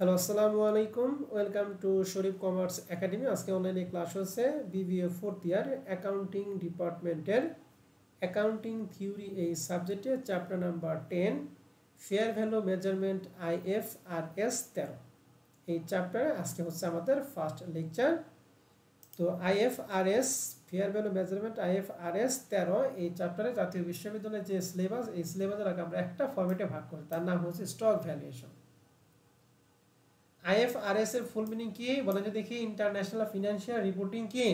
Hello আসসালামু আলাইকুম welcome to Sharif commerce academy. আজকে অনলাইনে ক্লাস হচ্ছে বিবিএ ফোর্থ ইয়ার অ্যাকাউন্টিং ডিপার্টমেন্টের অ্যাকাউন্টিং থিওরি এই সাবজেক্টে chapter number 10 fair value measurement IFRS 13। এই চ্যাপ্টারে আজকে হচ্ছে আমাদের ফার্স্ট লেকচার। তো IFRS fair value measurement IFRS 13 এই চ্যাপ্টারে জাতীয় বিশ্ববিদ্যালয়ের যে সিলেবাস, এই সিলেবাসের আগে আমরা একটা ফরম্যাটে ভাগ করি, তার নাম হচ্ছে স্টক ভ্যালুয়েশন। IFRS এর ফুল মিনিং কি বলেন যে দেখি? ইন্টারন্যাশনাল ফিনান্সিয়াল রিপোর্টিং কি?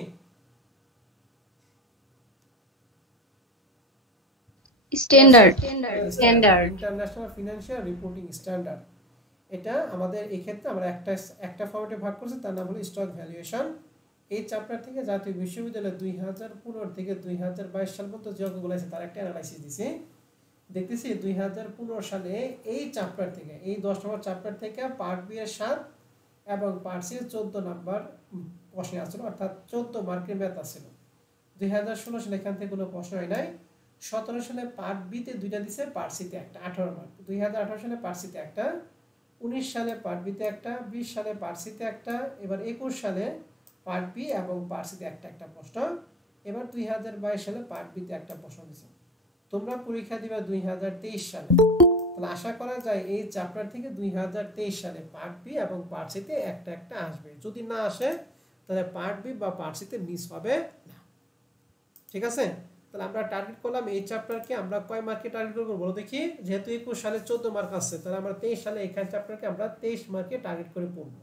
Standard. International financial reporting standard. এটা আমাদের এই ক্ষেত্রে আমরা একটা ফরম্যাটে ভাগ করছি, তার নাম হলো স্টক ভ্যালুয়েশন। এই চ্যাপ্টার থেকে জাতীয় বিশ্ববিদ্যালয় 2015 থেকে 2022 সাল পর্যন্ত যে অঙ্কগুলো আছে তার একটা অ্যানালাইসিস দিছি। দেখতেছি 2015 সালে এই চ্যাপ্টার থেকে, এই 10 নম্বর চ্যাপ্টার থেকে পার্ট বি এর 7 এবং পার্ট সি 14 নাম্বার প্রশ্ন আসছিল, অর্থাৎ 14 মার্কের ম্যাথ আসছিল। 2016 সালে এখান থেকে কোনো প্রশ্ন হয় নাই। 17 সালে পার্ট বিতে দুইটা দিছে, পার্ট সিতে একটা, 18 মার্ক। 2018 সালে পার্ট সিতে একটা, 19 সালে পার্ট বিতে একটা, 20 সালে পার্ট সিতে একটা, এবার 21 সালে পার্ট বি এবং পার্ট সিতে একটা একটা প্রশ্ন। এবার 2022 সালে পার্ট বিতে একটা প্রশ্ন দিছে। তোমরা পরীক্ষা দিবা 2023 সালে, তাহলে আশা করা যায় এই চ্যাপ্টার থেকে 2023 সালে পার্ট বি এবং পার্ট সিতে একটা একটা আসবে। যদি না আসে তাহলে পার্ট বি বা পার্ট সিতে মিস হবে না। ঠিক আছে? তাহলে আমরা টার্গেট করলাম এই চ্যাপ্টারকে আমরা কয় মার্কে টার্গেট করব বলো দেখি। যেহেতু 21 সালে 14 মার্ক আসছে, তাহলে আমরা 23 সালে এখান চ্যাপ্টারকে আমরা 23 মার্কে টার্গেট করে পড়ব।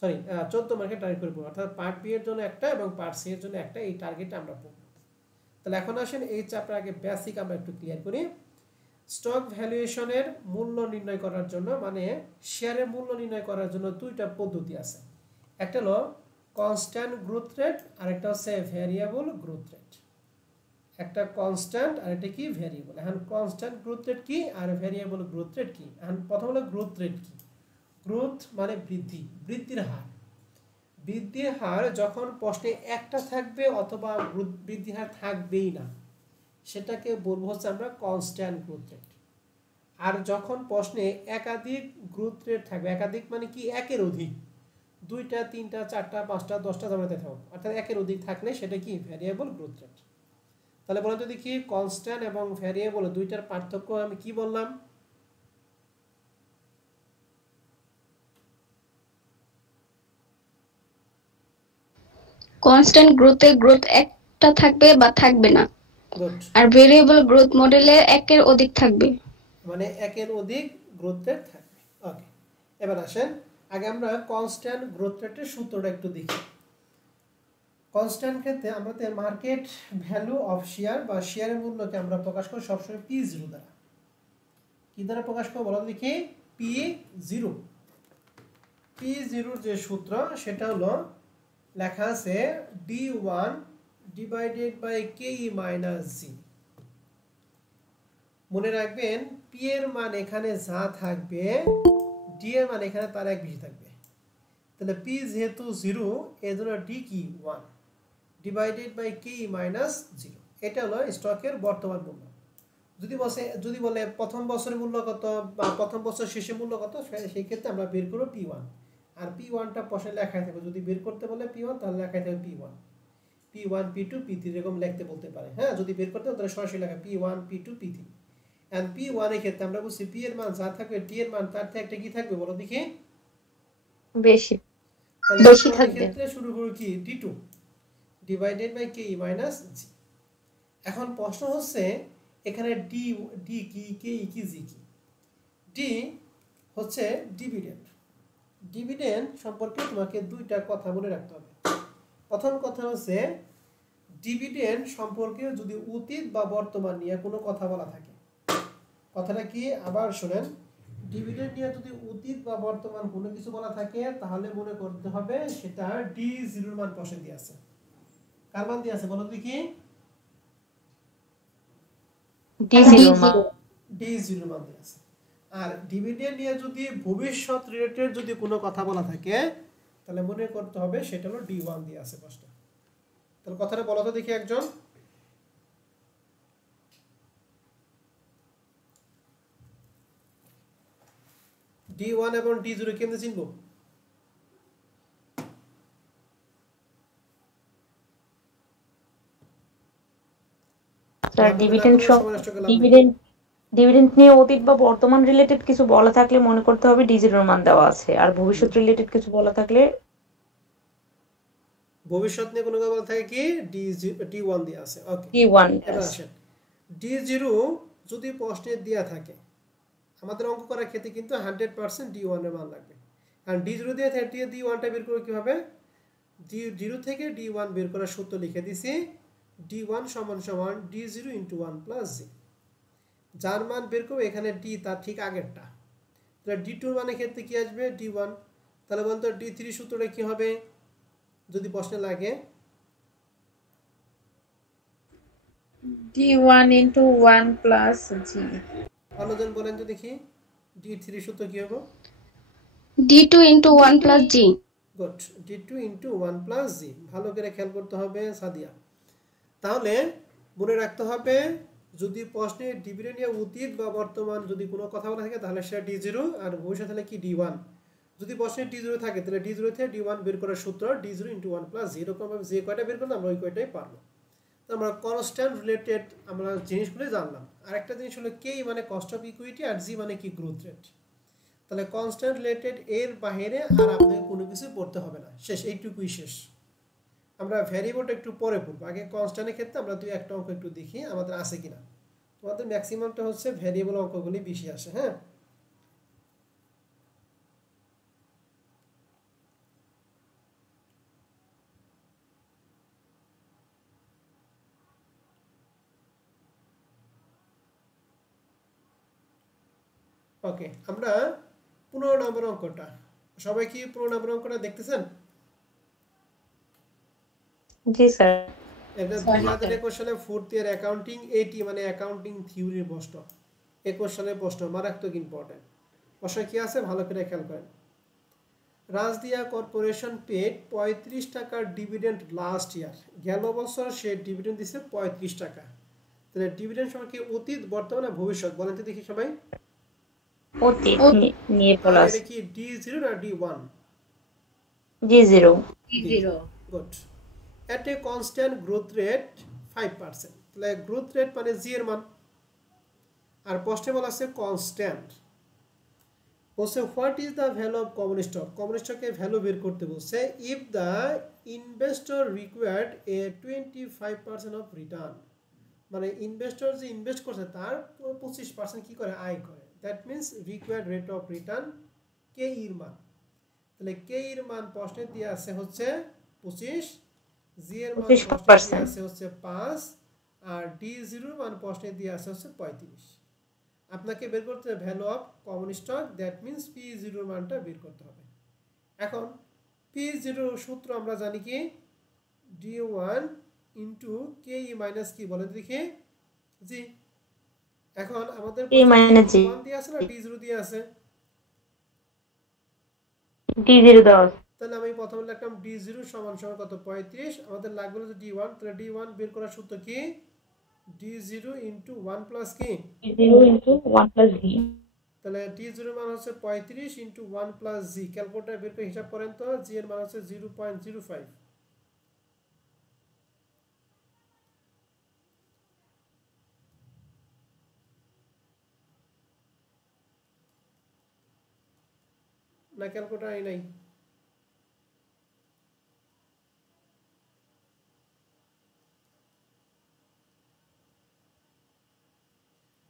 সরি, 14 মার্কে টার্গেট করে পড়ব, অর্থাৎ পার্ট বি এর জন্য একটা এবং পার্ট সি এর জন্য একটা, এই টার্গেটে আমরা পড়ব। তাহলে এখন আসেন এই চ্যাপ্টার আগে বেসিক আমরা একটু ক্লিয়ার করি। স্টক ভ্যালুয়েশনের মূল্য নির্ণয় করার জন্য, মানে শেয়ারের মূল্য নির্ণয় করার জন্য দুইটা পদ্ধতি আছে। একটা হলো কনস্ট্যান্ট গ্রোথ রেট, আর একটা হচ্ছে ভ্যারিয়েবল গ্রোথ রেট। একটা কনস্ট্যান্ট আর এটা কি ভ্যারিয়েবল। এখন কনস্ট্যান্ট গ্রোথ রেট কি আর ভ্যারিয়েবল গ্রোথ রেট কি? এখন প্রথম হলো গ্রোথ রেট কি। গ্রোথ মানে বৃদ্ধি, বৃদ্ধির হার। বৃদ্ধির হার যখন প্রশ্নে একটা থাকবে অথবা বৃদ্ধির হার থাকবেই না, সেটাকে বলবো হচ্ছে আমরা কনস্ট্যান্ট গ্রোথ রেট। আর যখন প্রশ্নে একাধিক গ্রোথ রেট থাকবে, একাধিক মানে কি একের অধিক, 2টা 3টা 4টা 5টা 10টা জামাতে থাকবে, অর্থাৎ একের অধিক থাকলে সেটা কি ভ্যারিয়েবল গ্রোথ রেট। তাহলে বলেন তো দেখি কনস্ট্যান্ট এবং ভ্যারিয়েবল দুইটার পার্থক্য আমি কি বললাম? কনস্ট্যান্ট গ্রোথে গ্রোথ একটা থাকবে বা থাকবে না, গুড। আর ভেরিয়েবল গ্রোথ মডেলে একের অধিক থাকবে। মানে একের অধিক গ্রোথ রেট থাকবে। ওকে, এবার আসেন আগে আমরা কনস্ট্যান্ট গ্রোথ রেটের সূত্রটা একটু দেখি। কনস্ট্যান্ট ক্ষেত্রে আমাদের মার্কেট ভ্যালু অফ শেয়ার বা শেয়ারের মূল্যকে আমরা প্রকাশ করি সবসময় P0 দ্বারা। কি দ্বারা প্রকাশ করবো বলো দেখি? P0। P0 যে সূত্র সেটা হলো লেখা আছে D1 divided by KE minus G। মনে রাখবেন P এর মান এখানে যা থাকবে, D এর মান এখানে তার এক বেশি থাকবে। তাহলে P যেহেতু 0, এর জন্য D কি 1 ডিভাইডেড বাই KE মাইনাস 0। এটা হলো স্টকের বর্তমান মূল্য। যদি বলে প্রথম বছরের মূল্য কত বা প্রথম বছর শেষে মূল্য কত, সেই ক্ষেত্রে আমরা বের করব P1। আর P1টা প্রশ্নে লেখাই থাকবে। যদি বের করতে বলে P1 তাহলে লেখাই থাকবে P1, P1 P2 P3 এরকম লিখতে বলতে পারে। হ্যাঁ, যদি বের করতে তাহলে সরাসরি লেখা P1 P2 P3। And P1 এর ক্ষেত্রে আমরা বুঝছি P এর মান যা থাকবে D এর মান তার থেকে একটা কি থাকবে বলো দেখি? বেশি বেশি থাকবে। ক্ষেত্রে শুরু করি কি D2 divided by KE minus G। এখন প্রশ্ন হচ্ছে এখানে D কি KE কি G কি? D হচ্ছে ডিভিডেন্ড। ডিভিডেন্ড সম্পর্কে তোমাকে দুইটা কথা মনে রাখতে হবে। প্রথম কথা হচ্ছে ডিভিডেন্ড সম্পর্কে যদি অতীত বা বর্তমান নিয়ে কোনো কথা বলা থাকে, কথাটা কি আবার শুনেন, ডিভিডেন্ড নিয়ে যদি অতীত বা বর্তমান কোনো কিছু বলা থাকে তাহলে মনে করতে হবে সেটা D0 মান প্রশ্নে দিয়ে আছে। কার মান দিয়ে আছে বলো দেখি? D0 মান দিয়ে আছে। আর ডিভিডেন্ড নিয়ে যদি ভবিষ্যৎ রিলেটেড যদি কোনো কথা বলা থাকে তাহলে মনে করতে হবে সেটা হলো D1 দিয়ে আছে প্রশ্ন। তাহলে কথাটা বলো তো দেখি একজন। D1 এবং D0 কেমনে চিনবো? স্যার ডিভিডেন্ড নিয়ে অতীত বা বর্তমান রিলেটেড কিছু বলা থাকলে মনে করতে হবে D0 এর মান দেওয়া আছে, আর ভবিষ্যৎ রিলেটেড কিছু বলা থাকলে ভবিষ্যৎ নিয়ে কোনো কথা বলা থাকে কি D1 দিয়ে আছে। ওকে, D1 এবার আসেন D0 যদি প্রশ্নে দেয়া থাকে, আমাদের অঙ্ক করার ক্ষেত্রে কিন্তু 100% D1 এর মান লাগবে। কারণ D0 দিয়ে থাকে, D1টা বের করব কিভাবে? D0 থেকে D1 বের করার সূত্র লিখে দিছি, D1 সমান সমান D0 * 1 + G। যার মান বের করব এখানে D তার ঠিক আগেরটা, তাহলে D2 এর মানের ক্ষেত্রে কি আসবে? D1। তাহলে বলতো D3 সূত্রটা কি হবে যদি প্রশ্নে লাগে? D1 * 1 + G। অন্যজন বলেন তো দেখি, D3 সূত্র কি হবে? D2 * 1 + G। Good, D2 * 1 + G। ভালো করে খেয়াল করতে হবে সাদিয়া। তাহলে মনে রাখতে হবে, যদি প্রশ্নে ডিভিডেন্ড নিয়ে অতীত বা বর্তমান যদি কোনো কথা বলা থাকে তাহলে সেটা D0, আর ভবিষ্যৎ হলে কি D1। যদি প্রশ্নে D0 থাকে তাহলে D0 থেকে D1 বের করার সূত্র D0 * 1 + G। এরকম ভাবে যে কয়টা বের করলাম আমরা ওই কয়টাই পারবো। তো আমরা কনস্ট্যান্ট রিলেটেড আমরা জিনিসগুলো জানলাম। আরেকটা জিনিস হলো K মানে কস্ট অফ ইকুইটি, আর G মানে কি গ্রোথ রেট। তাহলে কনস্ট্যান্ট রিলেটেড এর বাইরে আর আপনাকে কোনো কিছু পড়তে হবে না, শেষ, এইটুকুই শেষ। আমরা ভ্যারিয়েবলটা একটু পরে পড়বো, আগে কনস্ট্যান্টের ক্ষেত্রে আমরা দুই একটা অঙ্ক একটু দেখি আমাদের আছে কিনা। তোমাদের ম্যাক্সিমামটা হচ্ছে ভ্যারিয়েবল অঙ্কগুলি বেশি আসে। হ্যাঁ, ওকে, আমরা 15 নম্বর অঙ্কটা, সবাই কি 15 নম্বর অঙ্কটা দেখতেছেন? জি স্যার। এটা 2021 সালে 4th ইয়ার অ্যাকাউন্টিং 80 মানে অ্যাকাউন্টিং থিওরির প্রশ্ন, 21 সালের প্রশ্ন, মারাত্মক ইম্পর্টেন্ট প্রশ্ন। কি আছে ভালো করে খেয়াল করেন। রাজদিয়া কর্পোরেশন পেড 35 টাকার ডিভিডেন্ড লাস্ট ইয়ার। গেল বছর সে ডিভিডেন্ড দিছে 35 টাকা। তাহলে ডিভিডেন্ড সময় কি অতীত, বর্তমান আর ভবিষ্যৎ বলেন তো দেখি সবাই? অতীত নিয়ে বলা আছে। এটা কি D0 না D1? D0। Good. at a constant growth rate 5%। তাহলে গ্রোথ রেট মানে জি এর মান, আর প্রশ্নে বলা আছে কনস্ট্যান্ট। বলছে what is the value of common stock. Common স্টকের ভ্যালু বের করতে বলছে if the investor required a 25% of return. মানে ইনভেস্টর যে ইনভেস্ট করছে তার 25% কি করে আয় করে, that means required rate of return K এর মান। তাহলে কে এর মান প্রশ্নে দিয়ে আছে হচ্ছে 25, জি এর মান প্রশ্নে দিয়ে আছে হচ্ছে 5, আর D0 এর মান প্রশ্নে দিয়ে আছে হচ্ছে 35। আপনাকে বের করতে হবে value of common stock, that means P0 এর মানটা বের করতে হবে। এখন P0 সূত্র আমরা জানি কি D1 * KE - কি বলেন দেখি? জি। এখন আমাদের D1 দিয়ে আছে না D0 দিয়ে আছে? D0 দেওয়া আছে। তাহলে আমি প্রথমে লিখলাম D0 সমান সমান কত 35, আমাদের লাগবে হচ্ছে D1। তাহলে D1 বের করার সূত্র কি D0 * 1 + কি D0 * 1 + G। তাহলে D0 মান হচ্ছে 35 * 1 + G। ক্যালকুলেটর বের করে হিসাব করেন তো, G এর মান হচ্ছে 0.05। না ক্যালকুলেটর আই নাই?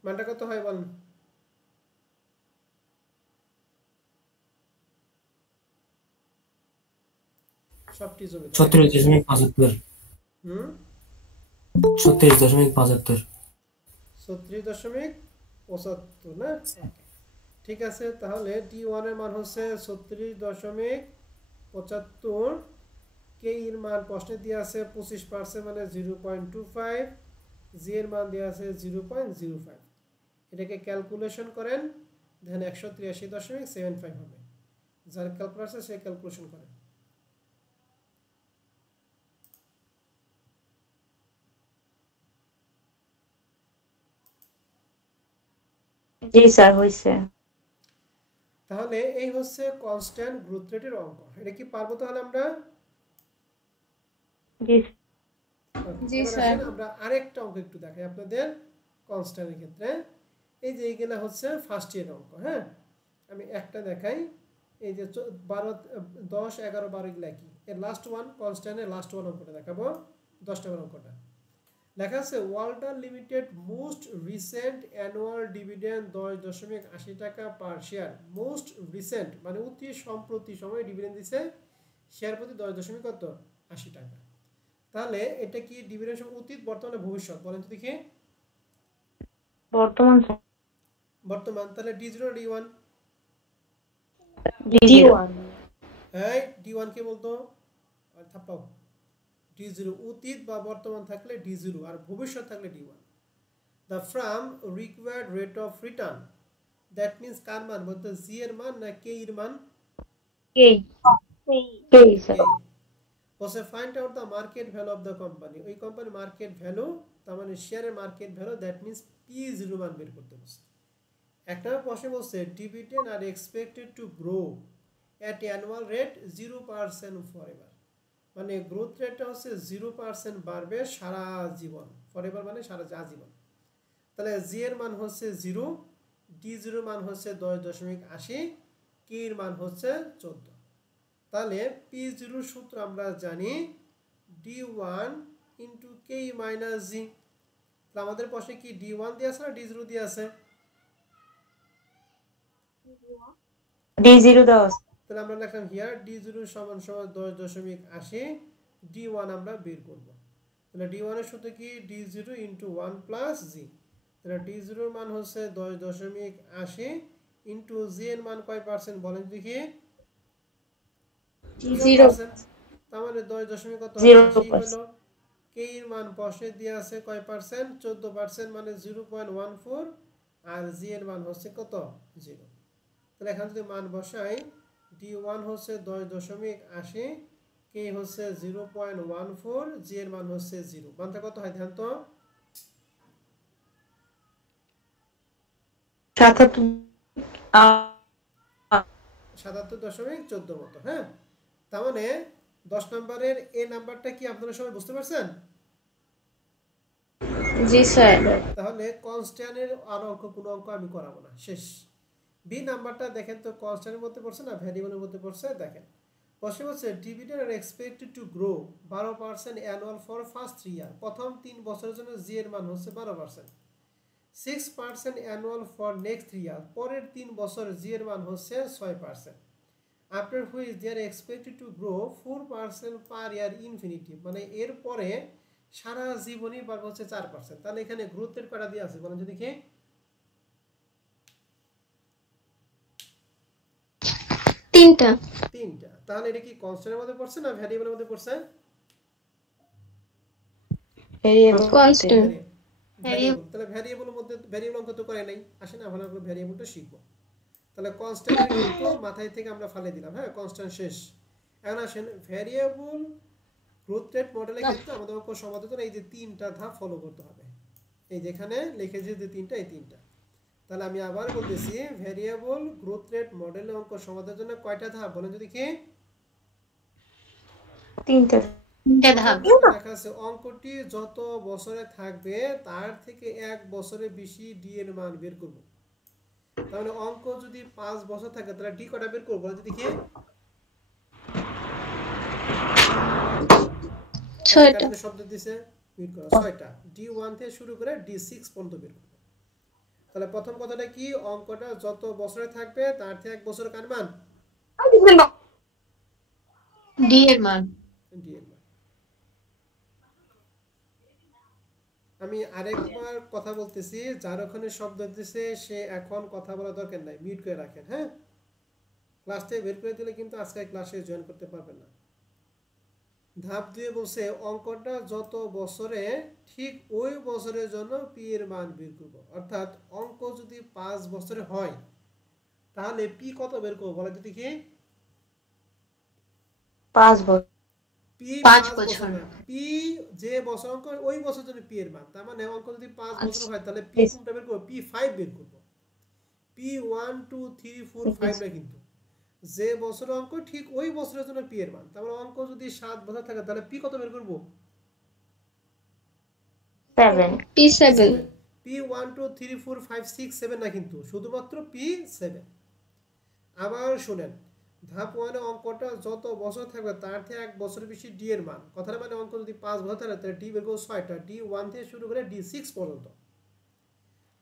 মানটা কত হয় বলেন? সবটি জমি 36.75। হুম 36.75। 36.75 না? ঠিক আছে, তাহলে D1 এর মান হচ্ছে 36.75। কে এর মান প্রশ্নে দিয়ে আছে 25% মানে 0.25, জি এর মান দিয়ে আছে 0.05। এটাকে ক্যালকুলেশন করেন, দেখেন 183.75 হবে। যার ক্যালকুলেটর আছে সে ক্যালকুলেশন করেন। জি স্যার হইছে। তাহলে এই হচ্ছে কনস্ট্যান্ট গ্রোথ রেটের অঙ্ক। এটা কি পারবো তাহলে আমরা? জি জি এবার স্যার। আসেন আমরা আরেকটা অঙ্ক একটু দেখাই আপনাদের কনস্ট্যান্টের ক্ষেত্রে। এই যে এইগুলা হচ্ছে ফার্স্ট ইয়ার অঙ্ক। হ্যাঁ, আমি একটা দেখাই। এই যে 12 10 11 12 এগুলা কি এর লাস্ট ওয়ান কনস্ট্যান্টের লাস্ট ওয়ান অঙ্কটা দেখাবো। 10 নম্বর অঙ্কটা লেখা আছে Walton limited most recent annual dividend 10.80 টাকা পার শেয়ার। মোস্ট রিসেন্ট মানে অতি সম্প্রতি সময় ডিভিডেন্ড দিছে শেয়ার প্রতি 10.80 টাকা। তাহলে এটা কি ডিভিডেন্ড অতীত বর্তমানে ভবিষ্যৎ বলেন তো দেখি? বর্তমান বর্তমান। তাহলে D0 D1? D1 হ্যাঁ, D1 কে বলতো আর থাপ্পাও D0 অতীত বা বর্তমান থাকলে D0 আর ভবিষ্যৎ থাকলে D1। The from required rate of return that means কার মান বলতে জি এর মান না কে এর মান? কে কে স্যার বলছে find out the market value of the company. ওই কোম্পানি মার্কেট ভ্যালু তার মানে শেয়ারের market value that means P0 মান বের করতে বলছে। একটা প্রশ্ন বলছে dividend are expected to grow at annual rate 0% forever. মানে গ্রোথ রেটটা হচ্ছে 0% বাড়বে সারা জীবন। ফরএভার মানে সারা আজীবন। তাহলে জি এর মান হচ্ছে 0, D0 মান হচ্ছে 10.80, কে এর মান হচ্ছে 14। তাহলে P0 সূত্র আমরা জানি D1 ইন্টু কে মাইনাস জি। তাহলে আমাদের প্রশ্নে কি D1 দিয়ে আছে না D0 দিয়ে আছে? D0 দেওয়া আছে। তাহলে আমরা লিখলাম হিয়ার D0 সমান সমান 10.80, D1 আমরা বের করব। তাহলে D1 এর সূত্র কি D0 ইন্টু 1 প্লাস জি। তাহলে D0 এর মান হচ্ছে 10.80 ইন্টু জি এর মান কয় পার্সেন্ট বলেন দেখি? 0%। তার মানে 10 কত 80 হলো। কে এর মান প্রশ্নে দেয়া আছে কয় পার্সেন্ট? 14% মানে 0.14 আর জি এর মান হচ্ছে কত? 0। তাহলে এখানে যদি মান বসাই D1 হচ্ছে 10.80, কে হচ্ছে 0.14, জি এর মান হচ্ছে 0। মানটা কত হয় ধ্যান তো? 77.14 মতো। হ্যাঁ, তার মানে 10 নম্বরের এ নাম্বারটা কি আপনারা সবাই বুঝতে পারছেন? জি স্যার। তাহলে কনস্ট্যান্টের আর অঙ্ক কোনো অঙ্ক আমি করাবো না, শেষ। বি নাম্বারটা দেখেন তো কনস্ট্যান্টের মধ্যে পড়ছে না ভ্যারিয়েবলের মধ্যে পড়ছে? দেখেন প্রশ্ন হচ্ছে dividend are expected to grow 12% annual for first 3 year. প্রথম 3 বছরের জন্য জি এর মান হচ্ছে 12%। 6% অ্যানুয়াল ফর নেক্সট 3 ইয়ার। পরের 3 বছর জি এর মান হচ্ছে 6%। After which they are expected to grow 4% per year infinitive. মানে এর পরে সারা জীবনই বাড়বে হচ্ছে 4%। তাহলে এখানে গ্রোথ রেট কয়টা দিয়ে আছে বলেন যদি? কি 3টা। 3টা। তাহলে এটা কি কনস্ট্যান্টের মধ্যে পড়ছে না ভ্যারিয়েবলের মধ্যে পড়ছে? কনস্ট্যান্ট। ভ্যারিয়েবল। তাহলে ভ্যারিয়েবলের মধ্যে ভ্যারিয়েবল অঙ্ক তো করে নাই। আসেন না ভালো করে ভ্যারিয়েবলটা শিখবো। তাহলে কনস্ট্যান্ট কিন্তু মাথায় থেকে আমরা ফালে দিলাম। হ্যাঁ, কনস্ট্যান্ট শেষ। এখন আসেন ভ্যারিয়েবল গ্রোথ রেট মডেলে কিন্তু আমাদের অঙ্ক সমাধান এই যে 3টা ধাপ ফলো করতে হবে। এই যেখানে লিখেছি যে 3টা, এই 3টা। তাহলে আমি আবার বলতেছি ভ্যারিয়েবল গ্রোথ রেট মডেলে অঙ্ক সমাধানের জন্য কয়টা ধাপ বলেন যদি? কি 3টা ধাপ। লেখা আছে অঙ্কটি যত বছরে থাকবে তার থেকে 1 বছরে বেশি ডি এর মান বের করব। তাহলে অঙ্ক যদি 5 বছর থাকে তাহলে ডি কটা বের করব বলেন যদি? কি 6টা। শব্দ দিছে মিট করো 6টা। D1 থেকে শুরু করে D6 পর্যন্ত বের করব। তাহলে প্রথম কথাটা কি অঙ্কটা যত বছরে থাকবে তার থেকে 1 বছর কার মান? ডি এর মান। ডি এর মান। আমি আরেকবার কথা বলতেছি, যার ওখানে শব্দ দিছে সে এখন কথা বলা দরকার নাই, মিউট করে রাখেন। হ্যাঁ, ক্লাস থেকে বের করে দিলে কিন্তু আজকে ক্লাসে জয়েন করতে পারবেন না। ধাপ 2 বলছে অঙ্কটা যত বছরে ঠিক ওই বছরের জন্য পি এর মান বের করব। অর্থাৎ অঙ্ক যদি 5 বছরে হয় তাহলে পি কত বের করব বলে যদি? কি 5 বছর। পি 5 বছর বছর। না, পি যে বছর অঙ্ক ওই বছর জন্য পি এর মান। তার মানে অঙ্ক যদি 5 বছর হয় তাহলে পি কোনটা বের করব? P5 বের করব। P1 2 3 4 5 না কিন্তু যে বছরের অঙ্ক ঠিক ওই বছরের জন্য পি এর মান। তার মানে অঙ্ক যদি 7 বছর থাকে তাহলে পি কত বের করব? 7 P7 P1 2 3 4 5 6 7 না কিন্তু শুধুমাত্র P7। আবার শুনেন, ধাপ 1 এ অঙ্কটা যত বছর থাকবে তার থেকে এক বছর বেশি ডি এর মান। কথার মানে অঙ্ক যদি 5 বছর থাকে তাহলে ডি বের করব 6টা, D1 থেকে শুরু করে D6 পর্যন্ত।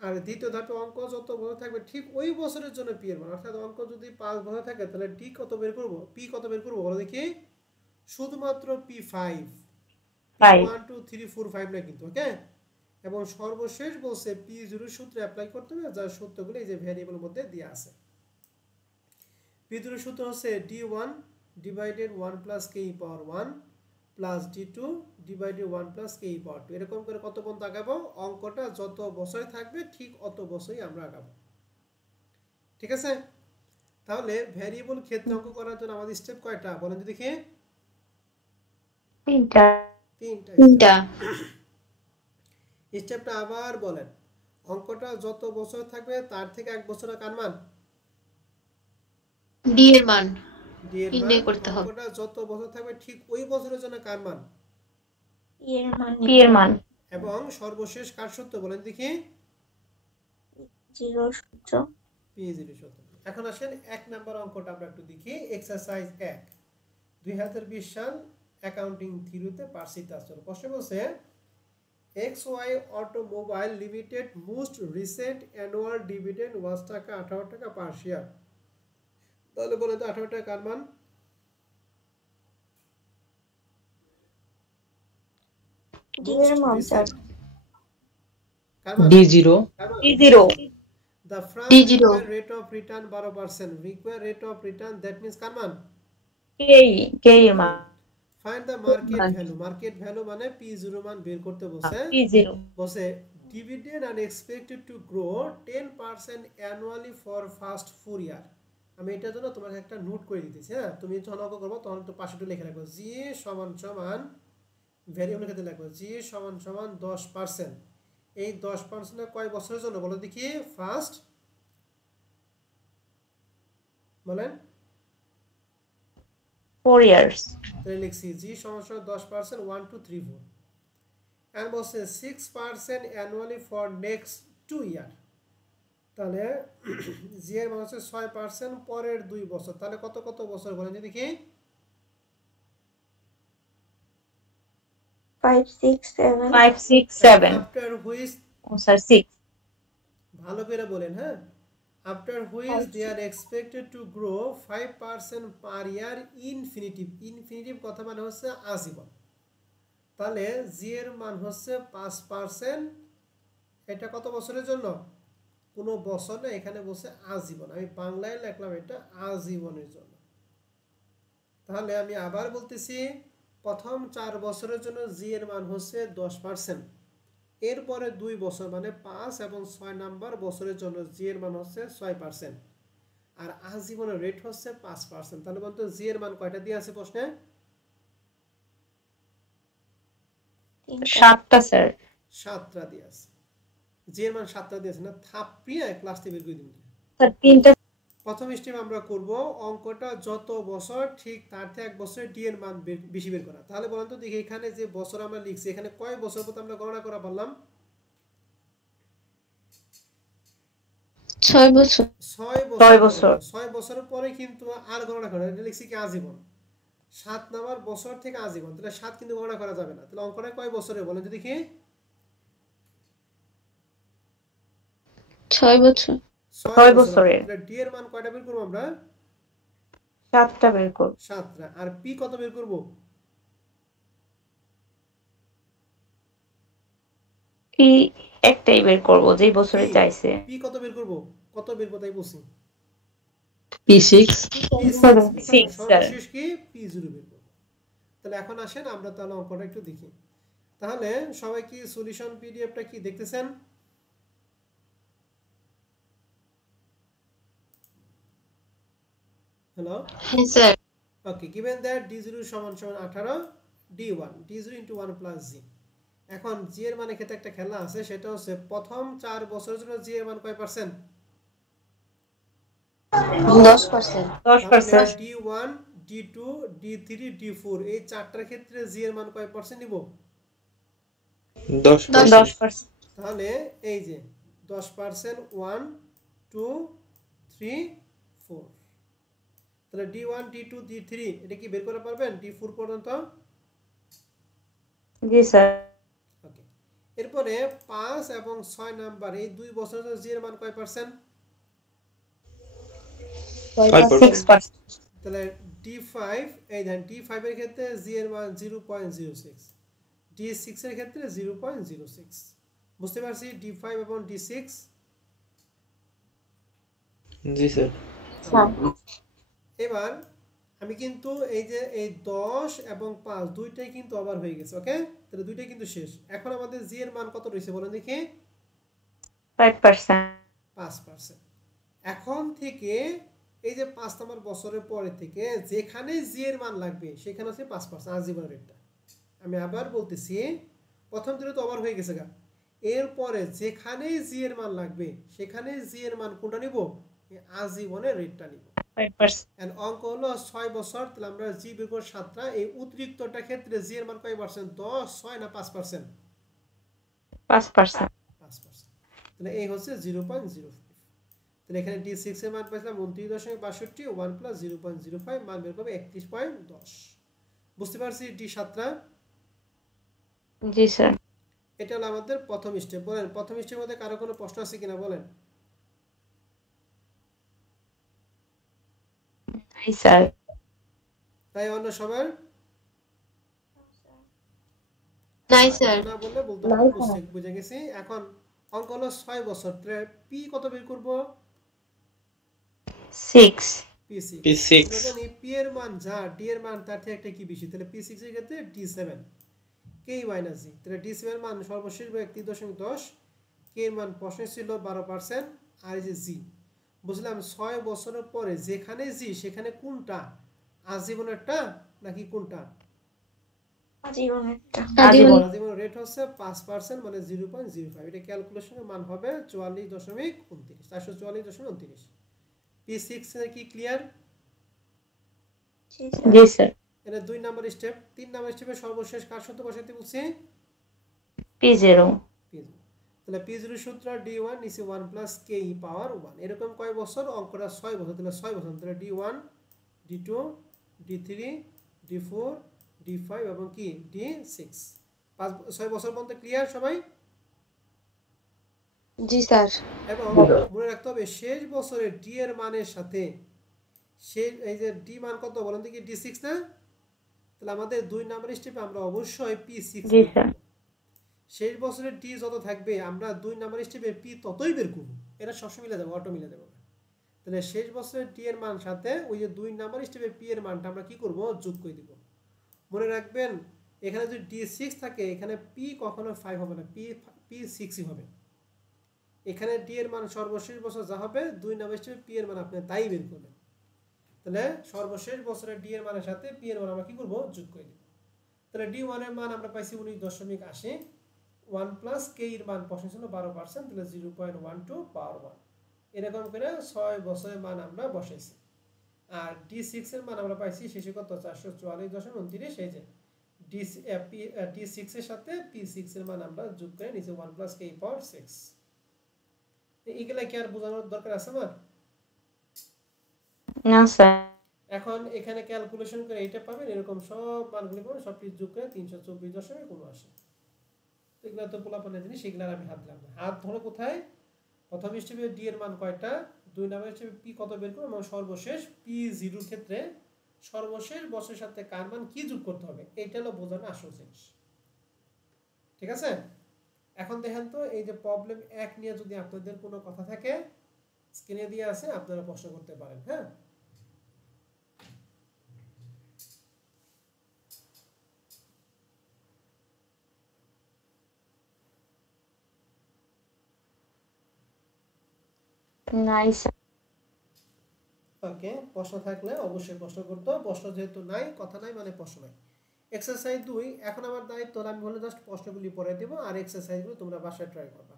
আর দ্বিতীয় ধাপে অঙ্ক যত বছর থাকবে ঠিক ওই বছরের জন্য পি এর মান। অর্থাৎ অঙ্ক যদি 5 বছর থাকে তাহলে ডি কত বের করব, পি কত বের করব বলো দেখি? শুধুমাত্র P5, 5 P1 2 3 4 5 না কিন্তু, ওকে। এবং সর্বশেষ বলছে P0 সূত্র অ্যাপ্লাই করতে হবে, যার সূত্রগুলো এই যে ভ্যারিয়েবলের মধ্যে দেয়া আছে। P0 সূত্র হচ্ছে D1 ডিভাইডেড 1 প্লাস k পাওয়ার 1 plus D2 divided 1 plus k পাওয়ার 2। এরকম করে কত পর্যন্ত আগাবো? অঙ্কটা যত বছরে থাকবে ঠিক অত বছরই আমরা আগাবো। ঠিক আছে? তাহলে ভ্যারিয়েবল ক্ষেত্রে অঙ্ক করার জন্য আমাদের স্টেপ কয়টা বলেন তো দেখি? 3টা তিনটা স্টেপটা আবার বলেন। অঙ্কটা যত বছর থাকবে তার থেকে এক বছরের কার মান? D এর মান ডি এর মান। নির্ণয় করতে হবে। অঙ্কটা যত বছর থাকবে ঠিক ওই বছরের জন্য কার মান? P এর মান এবং সর্বশেষ কার সূত্র বলেন দেখি? জিরো সূত্র P0 সূত্র। এখন আসেন এক নাম্বার অঙ্কটা আমরা একটু দেখি। এক্সারসাইজ 1 2020 সাল অ্যাকাউন্টিং থিওরিতে পার্সিত আসল। প্রশ্ন বলছে XY automobile limited most recent annual dividend was taka 18 টাকা পার শেয়ার। তাহলে বলেন তো 18 টাকা কার মান? ডি এর মান স্যার কার মান? D0 D0 The firm D0 required rate of return 12%. Required rate of return that means কার মান? k এর মান Find the market value. Market value মানে P0 মান বের করতে বলছে। P0 বলছে dividend are expected to grow 10% annually for first 4 year. আমি এটার জন্য তোমাকে একটা নোট করে দিতেছি, হ্যাঁ। তুমি যখন অঙ্ক করবে তখন একটু পাশে একটু লিখে রাখবে। জি সমান সমান ভ্যারিয়েবল ক্ষেত্রে লিখবে জি সমান সমান 10%। এই 10% কয় বছরের জন্য বলো দেখি? ফার্স্ট বলেন। 4 years তাহলে লিখছি জি সমান সমান 10% 1 2 3 4 and বলছে 6% annually for next 2 year। তাহলে জি এর মান হচ্ছে 6% পরের 2 বছর। তাহলে কত কত বছর বলেন দেখি? 5 6 7 after which ও স্যার 6 ভালো করে বলেন, হ্যাঁ। after which they are expected to grow 5% per year infinitive। infinitive কথা মানে হচ্ছে আজীবন। তাহলে জি এর মান হচ্ছে 5%। এটা কত বছরের জন্য? কোনো বছর না, এখানে বলছে আজীবন। আমি বাংলায় লিখলাম এটা আজীবনের জন্য। তাহলে আমি আবার বলতেছি, প্রথম 4 বছরের জন্য জি এর মান হচ্ছে 10%। এরপরে 2 বছর মানে 5 এবং 6 নাম্বার বছরের জন্য জি এর মান হচ্ছে 6%। আর আজীবনের রেট হচ্ছে 5%। তাহলে বলতো জি এর মান কয়টা দিয়ে আছে প্রশ্নে? 7টা স্যার 7টা দিয়ে আছে। জি এর মান 7টা দিয়েছে না, থাপড়িয়ে ক্লাসটি বের করে দিন। স্যার 3টা প্রথম স্টেপ আমরা করব অঙ্কটা যত বছর ঠিক তার থেকে এক বছরে ডি এর মান বেশি বের করা। তাহলে বলেন তো দেখি এখানে যে বছর আমরা লিখছি এখানে কয় বছর পর আমরা গণনা করা পারলাম? 6 বছর 6 বছর। 6 বছরের পরে কিন্তু আর গণনা করা, এটা লিখছি কি আজীবন। 7 নাম্বার বছর থেকে আজীবন, তাহলে 7 কিন্তু গণনা করা যাবে না। তাহলে অঙ্কটা কয় বছরে বলেন তো দেখি? 6 বছর 6 বছরের। তাহলে ডি এর মান কয়টা বের করব আমরা? 7টা বের করব 7টা। আর পি কত বের করব? কি একটাই বের করব যেই বছরে চাইছে পি কত বের করব? কত বের করব তাই বলছি। P6 6 স্যার সর্বশেষ কি P0 বের করব। তাহলে এখন আসেন আমরা তাহলে অঙ্কটা একটু দেখি। তাহলে সবাই কি সলিউশন পিডিএফটা কি দেখতেছেন? হ্যালো, হ্যাঁ sir okay. given that d0 সমান সমান 18 d1 d0 into 1 plus g। এখন g এর মানে ক্ষেত্রে একটা খেলা আছে, সেটা হচ্ছে প্রথম 4 বছরের জন্য g এর মান কয় পার্সেন্ট? 10%। তার মানে 10%। D1 D2 D3 D4 এই চারটার ক্ষেত্রে জি এর মান কয় পার্সেন্ট নিব? 10%। 10%। তাহলে এই যে 10% 1 2 3 4, তাহলে D1 D2 D3 এটা কি বের করতে পারবেন D4 পর্যন্ত? জি স্যার। ওকে, এরপরে 5 এবং 6 নাম্বার এই দুই বছরের জি এর মান কয় পার্সেন্ট? 6%। তাহলে D5 এই দেখেন D5 এর ক্ষেত্রে জি এর মান 0.06, D6 এর ক্ষেত্রে 0.06। বুঝতে পারছি D5 এবং D6? জি স্যার। এবার আমি কিন্তু এই যে এই 10 এবং 5 দুইটাই কিন্তু ওভার হয়ে গেছে। ওকে, তাহলে দুইটাই কিন্তু শেষ। এখন আমাদের জি এর মান কত রয়েছে বলেন দেখি? 5%। 5%। এখন থেকে এই যে 5 নম্বর বছরের পরে থেকে যেখানে জি এর মান লাগবে সেখানে হচ্ছে 5% আজীবন রেটটা। আমি আবার বলতেছি, প্রথম দিনে তো ওভার হয়ে গেছে গা, এরপরে যেখানে জি এর মান লাগবে সেখানে জি এর মান কোনটা নিব? আজীবনের রেটটা নিব। 5%। এন্ড অঙ্ক হলো 6 বছর, তাহলে আমরা জি বের করে 7টা, এই অতিরিক্তটা ক্ষেত্রে জি এর মান কয় পার্সেন্ট? 10 6 না 5%? 5%। 5%। তাহলে এই হচ্ছে 0.05। তাহলে এখানে D6 এর মান পেয়েছিলাম 29.62, 1 প্লাস 0.05 মান বের করবে 31.10। বুঝতে পারছি D7টা? জি স্যার। এটা হলো আমাদের প্রথম স্টেপ। বলেন প্রথম স্টেপের মধ্যে কারো কোনো প্রশ্ন আছে কিনা বলেন? নাই স্যার। তাই অন্য সবার নাই স্যার। না বললে বলতে পারবো বুঝতে বুঝে গেছি। এখন অঙ্ক হলো 6 বছর, পি কত বের করব? 6। P6। P6 আমরা জানি P এর মান যা D এর মান তার থেকে একটা কি বেশি, তাহলে P6 এর ক্ষেত্রে D7 K মাইনাস G, তাহলে D7 এর মান সর্বশেষ 31.10, K এর মান প্রশ্নে ছিল 12%, আর এই যে G বুঝলাম 6 বছরের পরে যেখানে G সেখানে কোনটা আজীবনেরটা নাকি কোনটা? আজীবনেরটা। আজীবন। আজীবন রেট হচ্ছে 5% মানে 0.05। এটা ক্যালকুলেশনের মান হবে 44.29, 444.29। P6 এর কি ক্লিয়ার? জি স্যার। এটা 2 নাম্বার স্টেপ। 3 নাম্বার স্টেপে সর্বশেষ কার সূত্র বসাইতে বলছি? P0। P0। তাহলে P0 সূত্র D1 নিচে 1 প্লাস কে ই পাওয়ার 1। এরকম কয় বছর? অঙ্কটা 6 বছর, তাহলে 6 বছর, তাহলে D1 D2 D3 D4 D5 এবং কি D6। 6 বছর পর্যন্ত ক্লিয়ার সবাই? জি স্যার। এবং মনে রাখতে হবে শেষ বছরে ডি এর মানের সাথে এই যে ডি মান কত বলেন দেখি? D6 না? তাহলে আমাদের 2 নাম্বার স্টেপে আমরা অবশ্যই P6 জি বের স্যার। করব। শেষ বছরের ডি যত থাকবে আমরা 2 নাম্বার স্টেপে পি ততই বের করব। এটা সবসময় মিলে যাবে, অটো মিলে যাবে। তাহলে শেষ বছরের ডি এর মান সাথে ওই যে 2 নাম্বার স্টেপে পি এর মানটা আমরা কি করব? যোগ করে দিব। মনে রাখবেন এখানে যদি D6 থাকে এখানে পি কখনো 5 হবে না, P6ই হবে। এখানে ডি এর মান সর্বশেষ বছর যা হবে 2 নাম্বার স্টেপে পি এর মান আপনি তাই বের করবেন। তাহলে সর্বশেষ বছরের ডি এর মানের সাথে পি এর মান আমরা কি করব? যোগ করে দিব। তাহলে D1 এর মান আমরা পাইছি 19.80, 1 প্লাস কে এর মান প্রশ্ন ছিল 12%, তাহলে 0.12 পাওয়ার 1। এরকম করে 6 বছরের মান আমরা বসাইছি। আর D6 এর মান আমরা পাইছি শেষে কত? 444.29। এই যে D6 এর সাথে P6 এর মান আমরা যোগ করে নিচে 1 প্লাস কে পাওয়ার 6। এগুলা কি আর বোঝানোর দরকার আছে আমার? না স্যার। এখন এখানে ক্যালকুলেশন করে এটা পাবেন, এরকম সব মানগুলি পাবেন, সব যোগ করে 324.79। তো এগুলো তো পোলাপানের জিনিস, এগুলো আমি হাত দিলাম না। হাত ধরে কোথায়? প্রথম স্টেপে ডি এর মান কয়টা, 2 নাম্বার স্টেপে পি কত বের করব, এবং সর্বশেষ P0 এর ক্ষেত্রে সর্বশেষ বছরের সাথে কার মান কি যোগ করতে হবে, এইটা হলো বোঝানো আসল জিনিস। ঠিক আছে? এখন দেখেন তো এই যে প্রবলেম 1 নিয়ে যদি আপনাদের কোনো কথা থাকে স্ক্রিনে দিয়ে আছে, আপনারা প্রশ্ন করতে পারেন। হ্যাঁ, নাই স্যার। ওকে, প্রশ্ন থাকলে অবশ্যই প্রশ্ন করতে হবে। প্রশ্ন যেহেতু নাই, কথা নাই মানে প্রশ্ন নাই। এক্সারসাইজ 2 এখন আমার দায়িত্ব, আমি বলে জাস্ট প্রশ্নগুলি পড়ে দেব আর এক্সারসাইজগুলো তোমরা বাসায় ট্রাই করবা।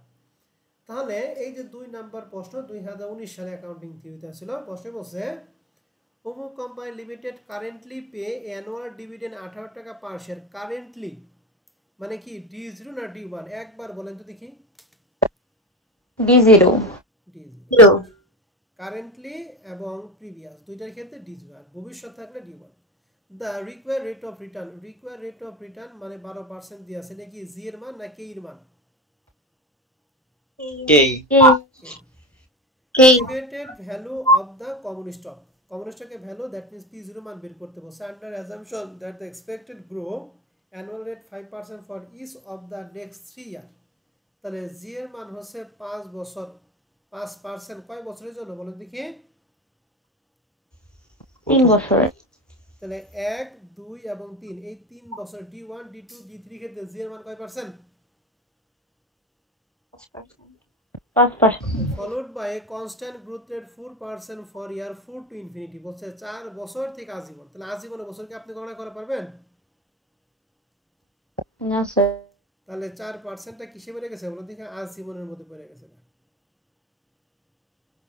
তাহলে এই যে 2 নাম্বার প্রশ্ন 2019 সালে অ্যাকাউন্টিং থিওরিতে ছিল, প্রশ্নে বলছে অমুক company limited currently pay annual dividend 18 টাকা পার শেয়ার। কারেন্টলি মানে কি D0 না D1? একবার বলেন তো দেখি। D0 D0 কারেন্টলি এবং প্রিভিয়াস দুইটার ক্ষেত্রে D0, আর ভবিষ্যৎ থাকলে D1। The required rate of return, required rate of return মানে 12% দিয়ে আছে, নাকি জি এর মান না কে এর মান? Estimated value of the common stock, common stock এর ভ্যালু, দ্যাট মিন্স P0 মান বের করতে বলছে। Under assumption that the expected grow annual rate 5% for each of the next 3 year. তাহলে জি এর মান হচ্ছে 5 বছর, 5% কয় বছরের জন্য বলেন দেখি? 3 বছরে। তাহলে 1, 2 এবং 3 এই 3 বছর D1, D2, D3 ক্ষেত্রে জি এর মান কয় percent? 5%। Followed by a constant growth rate 4% for year 4 to infinity. বলছে 4 বছর থেকে আজীবন। তাহলে আজীবনের বছর কি আপনি গণনা করতে পারবেন? না স্যার। তাহলে 4%টা কিসে বেড়ে গেছে বলো দেখি? আজীবনের মধ্যে বেড়ে গেছে না।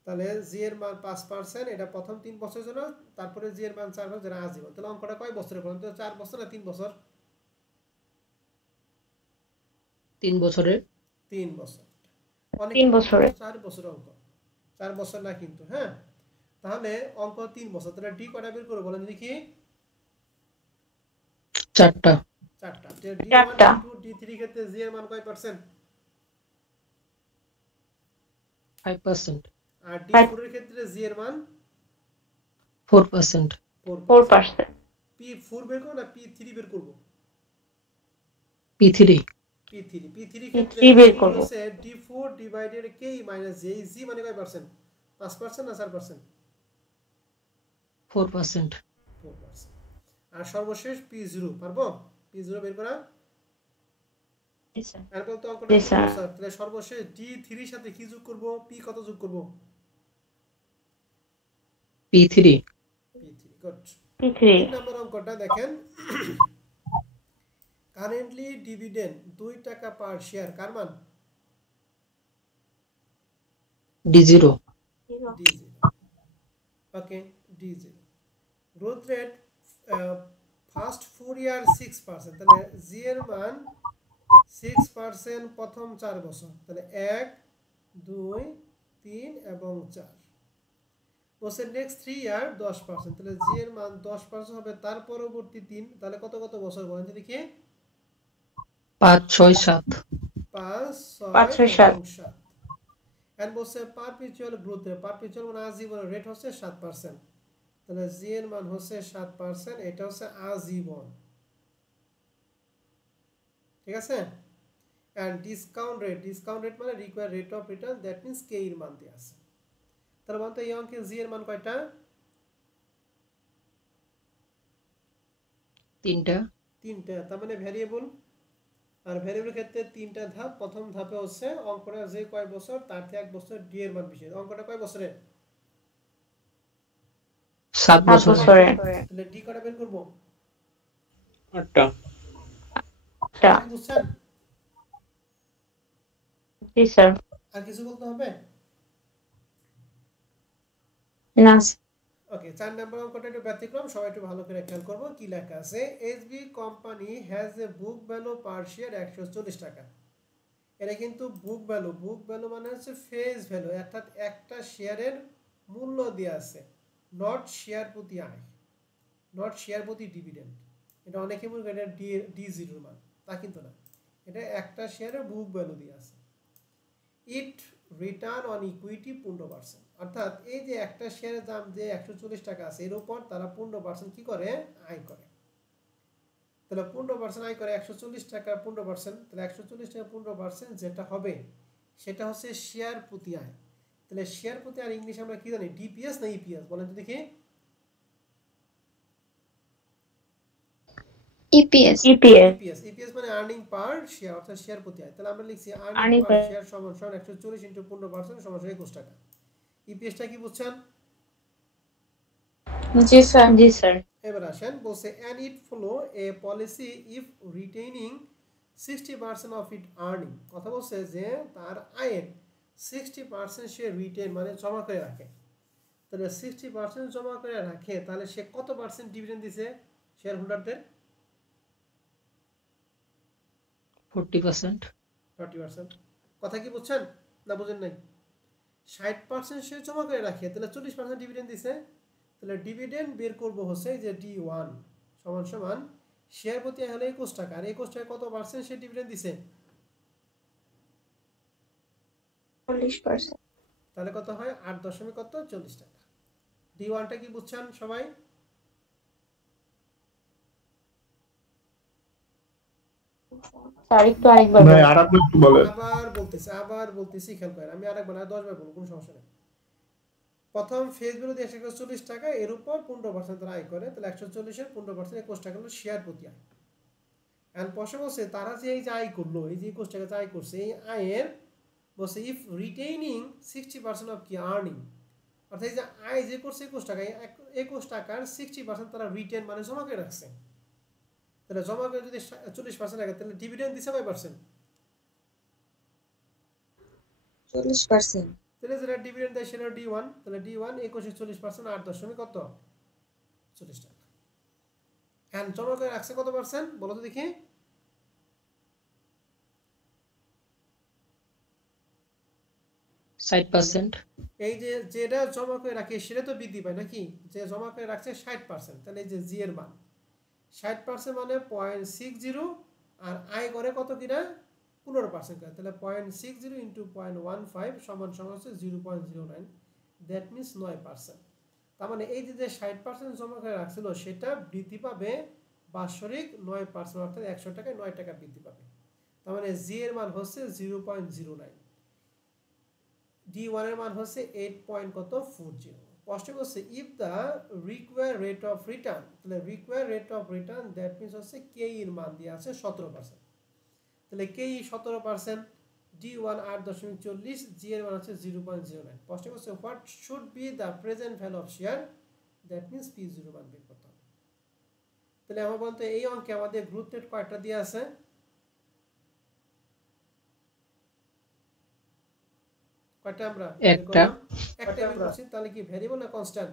তাহলে জি এর মান 5%, এটা প্রথম 3 বছরের জন্য, তারপরে জি এর মান 4% যেটা আজীবন। তাহলে অঙ্কটা কয় বছরে বলেন তো? 4 বছর না 3 বছর? 3 বছরের। 3 বছর। 3 বছরে। 4 বছর অঙ্ক, 4 বছর না কিন্তু। হ্যাঁ, তাহলে অঙ্ক 3 বছর। তাহলে ডি কয়টা বের করব বলেন দেখি? 4টা। 4টা। D1, D2, D3 ক্ষেত্রে জি এর মান কয় পার্সেন্ট? 5%। আর D4 এর ক্ষেত্রে জি এর মান 4%। 4%। P4 বের করব না P3 বের করব? P3। P3 ক্ষেত্রে বের করব। হচ্ছে D4 divided K minus J। জি মানে কয় পার্সেন্ট? 5% না 4%? 4%। 4%। আর সর্বশেষ P0 পারবো? P0 বের করা? এরপর তো অঙ্কটা স্যার, তাহলে সর্বশেষ D3 এর সাথে কি যোগ করব? P কত যোগ করব? P3। গুড। P3 তিন নম্বর অঙ্কটা দেখেন। কারেন্টলি ডিভিডেন্ড 2 টাকা পার শেয়ার, কার মান? D0। D0। ওকে, D0। গ্রোথ রেট ফার্স্ট 4 ইয়ার 6%। তাহলে জি এর মান 6% প্রথম 4 বছর। তাহলে 1, 2, 3 এবং 4। বলছে নেক্সট 3 ইয়ার 10%। তাহলে জি এর মান 10% হবে তার পরবর্তী 3। তাহলে কত কত বছর বলেন দেখি? 5, 6, 7। 5, 5, 6, 6 এবং 7। 7। এন্ড বলছে পারপিচুয়াল গ্রোথ রেট, পারপিচুয়াল মানে আজীবনের রেট হচ্ছে 7%। তাহলে জি এর মান হচ্ছে 7%, এটা হচ্ছে আজীবন। ঠিক আছে? এন্ড ডিসকাউন্ট রেট মানে required rate of return, that means K এর মান দিয়ে আছে। তাহলে বলতে এই অঙ্কে জি এর মান কয়টা? 3টা। তার মানে ভ্যারিয়েবল। আর ভ্যারিয়েবল ক্ষেত্রে 3টা ধাপ। প্রথম ধাপে হচ্ছে অঙ্কটা যে কয় বছর তার থেকে 1 বছর ডি এর মান বেশি। অঙ্কটা কয় বছরে? 7 বছরে। তাহলে ডি কয়টা বের করব? 8টা। বুঝছেন? জি স্যার। আর কিছু বলতে হবে? না। ওকে, 4 নাম্বার অঙ্কটা একটু ব্যতিক্রম, সবাই একটু ভালো করে খেয়াল করব। কি লেখা আছে? SB company has a book value per share 140 টাকা। এটা কিন্তু বুক ভ্যালু মানে হচ্ছে ফেস ভ্যালু, অর্থাৎ একটা শেয়ারের মূল্য দেয়া আছে, নট শেয়ার প্রতি আয়, নট শেয়ার প্রতি ডিভিডেন্ড। এটা অনেকে মনে করে এটা D0 মান, তা কিন্তু না। এটা একটা শেয়ারের বুক ভ্যালু দেয়া আছে। ইট রিটার্ন অন ইকুইটি 15%। অর্থাৎ এই যে একটা শেয়ারের দাম যে 140 টাকা আছে, এর উপর তারা 15% কি করে? আয় করে। তাহলে 15% আয় করে 140 টাকা 15%। তাহলে 140 টাকা 15% যেটা হবে সেটা হচ্ছে শেয়ার প্রতি আয়। তাহলে শেয়ার প্রতি আয় ইংলিশে আমরা কি জানি? ডিপিএস না ইপিএস বলেন তো দেখি? EPS ইপিএস মানে আর্নিং পার শেয়ার, অর্থাৎ শেয়ার প্রতি আয়। তাহলে আমরা লিখছি আর্নিং পার শেয়ার সমান 140 * 15% সমান 21 টাকা। ইপিএসটা কি বুঝছেন? জি স্যার। জি স্যার। এবার আসেন, বলছে and it follow a policy if retaining 60% of it earning। কথা বলছে যে তার আয়ের 60% সে রিটেন মানে জমা করে রাখে, তাহলে 60% জমা করে রাখে, তাহলে সে কত পার্সেন্ট ডিভিডেন্ড দিছে শেয়ার হোল্ডারদের? 40%। 40%। কথা কি বুঝছেন না বুঝেন নাই? 60% সে জমা করে রাখে, তাহলে 40% ডিভিডেন্ড দিছে, তাহলে ডিভিডেন্ড বের করব হচ্ছে যে D1 সমান সমান শেয়ার প্রতি হলো 21 টাকা, আর 21 টাকা কত পার্সেন্ট সে ডিভিডেন্ড দিছে? 40%। তাহলে কত হয় 8.40 টাকা। D1টা কি বুঝছেন সবাই? স্যার একটু আরেকবার ভাই বলুন। আরেকবার একটু বলেন। আবার বলতেছি খেয়াল করেন, আমি আরেকবার 10 বার বলবো, কোনো সমস্যা নেই। প্রথম ফেজ ভ্যালু দিয়ে 140 টাকা, এর উপর 15% তারা আয় করে, তাহলে 140 এর 15% 21 টাকা হলো শেয়ার প্রতি আয়। এন্ড প্রশ্ন বলছে তারা যে এই যে আয় করলো, এই যে 21 টাকা আয় করছে, এই আয়ের বলছে ইফ রিটেইনিং 60% অফ কি আর্নিং, অর্থাৎ এই যে আয় যে করছে 21 টাকা, 21 টাকার 60% তারা রিটেন মানে জমা করে রাখছে, তাহলে জমা করে যদি 40% রাখে, তাহলে ডিভিডেন্ড দিছে কয় পার্সেন্ট? 40%। তাহলে যেটা ডিভিডেন্ড দেয় সেটা D1, তাহলে D1 21 এর 40% 8 কত 40 টাকা। এন্ড জমা করে রাখছে কত পার্সেন্ট বলো তো দেখি? 60%। এই যে যেটা জমা করে রাখে সেটা তো বৃদ্ধি পায় নাকি, যে জমা করে রাখছে 60%, তাহলে এই যে জি এর মান 60% মানে 0.60, আর আয় করে কত কিনা 15% করে, তাহলে 0.60 ইন্টু 0.15 সমান সমান হচ্ছে 0.09, দ্যাট মিনস 9%। তার মানে এই যে 60% জমা করে রাখছিল সেটা বৃদ্ধি পাবে বাৎসরিক 9%, অর্থাৎ 100 টাকায় 9 টাকা বৃদ্ধি পাবে। তার মানে জি এর মান হচ্ছে 0.09, D1 এর মান হচ্ছে 8.40। প্রশ্ন করছে if the required rate of return, তাহলে required rate of return that means হচ্ছে কে এর মান দিয়ে আছে 17%, তাহলে কে 17%, D1 8.40, জি এর মান হচ্ছে 0.09। প্রশ্ন করছে what should be the present value of share, that means P0 মান বের করতে হবে। তাহলে আমরা বলতে এই অঙ্কে আমাদের গ্রোথ রেট কয়টা দিয়ে আছে? কয়টা আমরা একটা বের করছি, তাহলে কি ভেরিয়েবল না কনস্ট্যান্ট?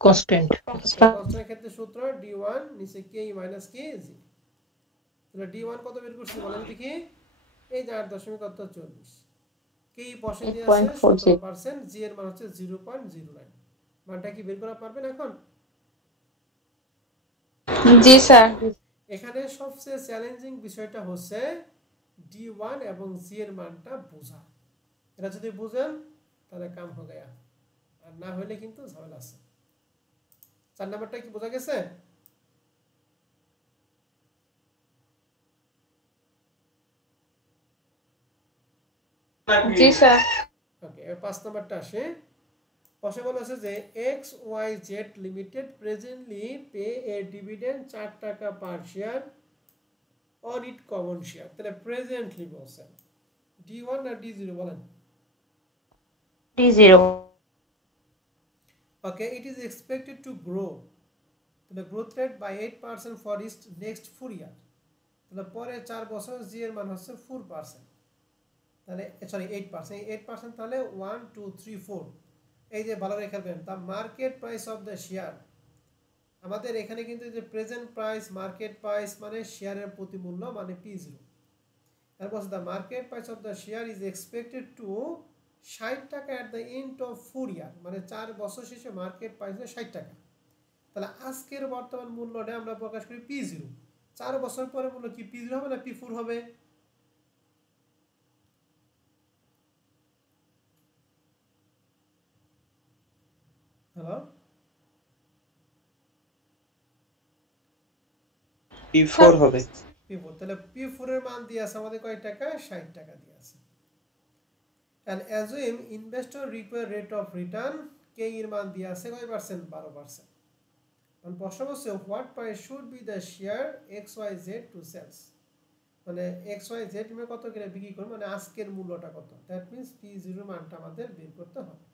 কনস্ট্যান্ট। কনস্ট্যান্টের ক্ষেত্রে সূত্র D1 নিচে k - k g, তাহলে D1 কত বের করছি বলেন দেখি? এই যে 8.40, k পার্সেন্ট দিয়ে আছে 17%, g এর মান হচ্ছে 0.09, মানটা কি বের করা পারবেন এখন? জি স্যার। এখানে সবচেয়ে চ্যালেঞ্জিং বিষয়টা হচ্ছে D1 এবং g এর মানটা বোঝা। এটা যদি বুঝেন তাহলে কাম হয়ে গেয়া, আর না হলে কিন্তু ঝামেলা আছে। 4 নাম্বারটা কি বোঝা গেছে? জি স্যার। ওকে, 5 নাম্বারটা আসে। প্রশ্ন বলা আছে যে XYZ লিমিটেড প্রেজেন্টলি পে এ ডিভিডেন্ড 4 টাকা পার share on it common share, তাহলে প্রেজেন্টলি বলছেন D1 না D0 বলেন? D0। Okay, it is expected to grow the growth rate by 8% for its next 4 year, তাহলে পরে 4 বছর জি এর মান হচ্ছে 4%, তাহলে সরি 8%, 8% তাহলে 1 2 3 4। এই যে ভালো রেখে দেন the market price of the share, আমাদের এখানে কিন্তু যে প্রেজেন্ট প্রাইস মার্কেট প্রাইস মানে শেয়ারের প্রতি মূল্য মানে P0, তারপর the market price of the share is expected to 60 টাকা at the end of 4 year, মানে 4 বছর শেষে মার্কেট প্রাইস 60 টাকা, তাহলে আজকের বর্তমান মূল্যটা আমরা প্রকাশ করি P0, 4 বছর পরে মূল্য কি P0 হবে না P4 হবে? হ্যালো, P4 হবে। P4, তাহলে P4 এর মান দিয়ে আছে আমাদের কয় টাকা? 60 টাকা দিয়ে আছে। and assume investor required rate of return k এর মান দিয়ে আছে কয় পার্সেন্ট? 12%। মানে প্রশ্ন হচ্ছে what price should be the share XYZ to sales, মানে XYZ এর কত করে বিক্রি করব, মানে আজকের মূল্যটা কত, দ্যাট মিন্স P0 মানটা আমাদের বের করতে হবে।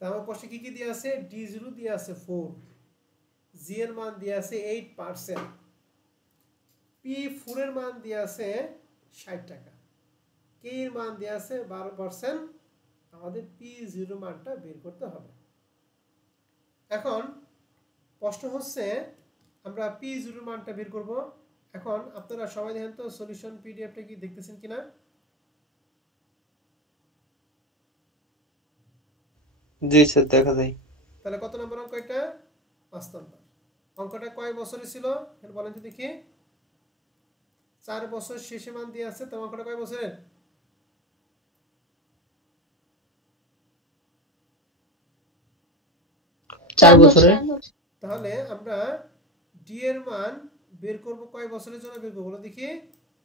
তাহলে প্রশ্নে কি কি দিয়ে আছে? D0 দিয়ে আছে 4, G এর মান দিয়ে আছে 8%, P4 এর মান দিয়ে আছে 60 টাকা, কে এর মান দেয়া আছে 12%, আমাদের P0 মানটা বের করতে হবে। এখন প্রশ্ন হচ্ছে আমরা P0 মানটা বের করব। এখন আপনারা সবাই দেখেন তো সলিউশন পিডিএফটা কি দেখতেছেন কিনা? জি স্যার দেখা যায়। তাহলে কত নম্বর অঙ্ক এটা? 5 নম্বর। অঙ্কটা কয় বছরে ছিল বলেন তো দেখি। 4 বছর শেষে মান দিয়ে আছে, তোমার অঙ্কটা কয় বছরের? 4 বছরের। তাহলে আমরা ডি এর মান বের করব কয় বছরের জন্য বের করব বলো দেখি।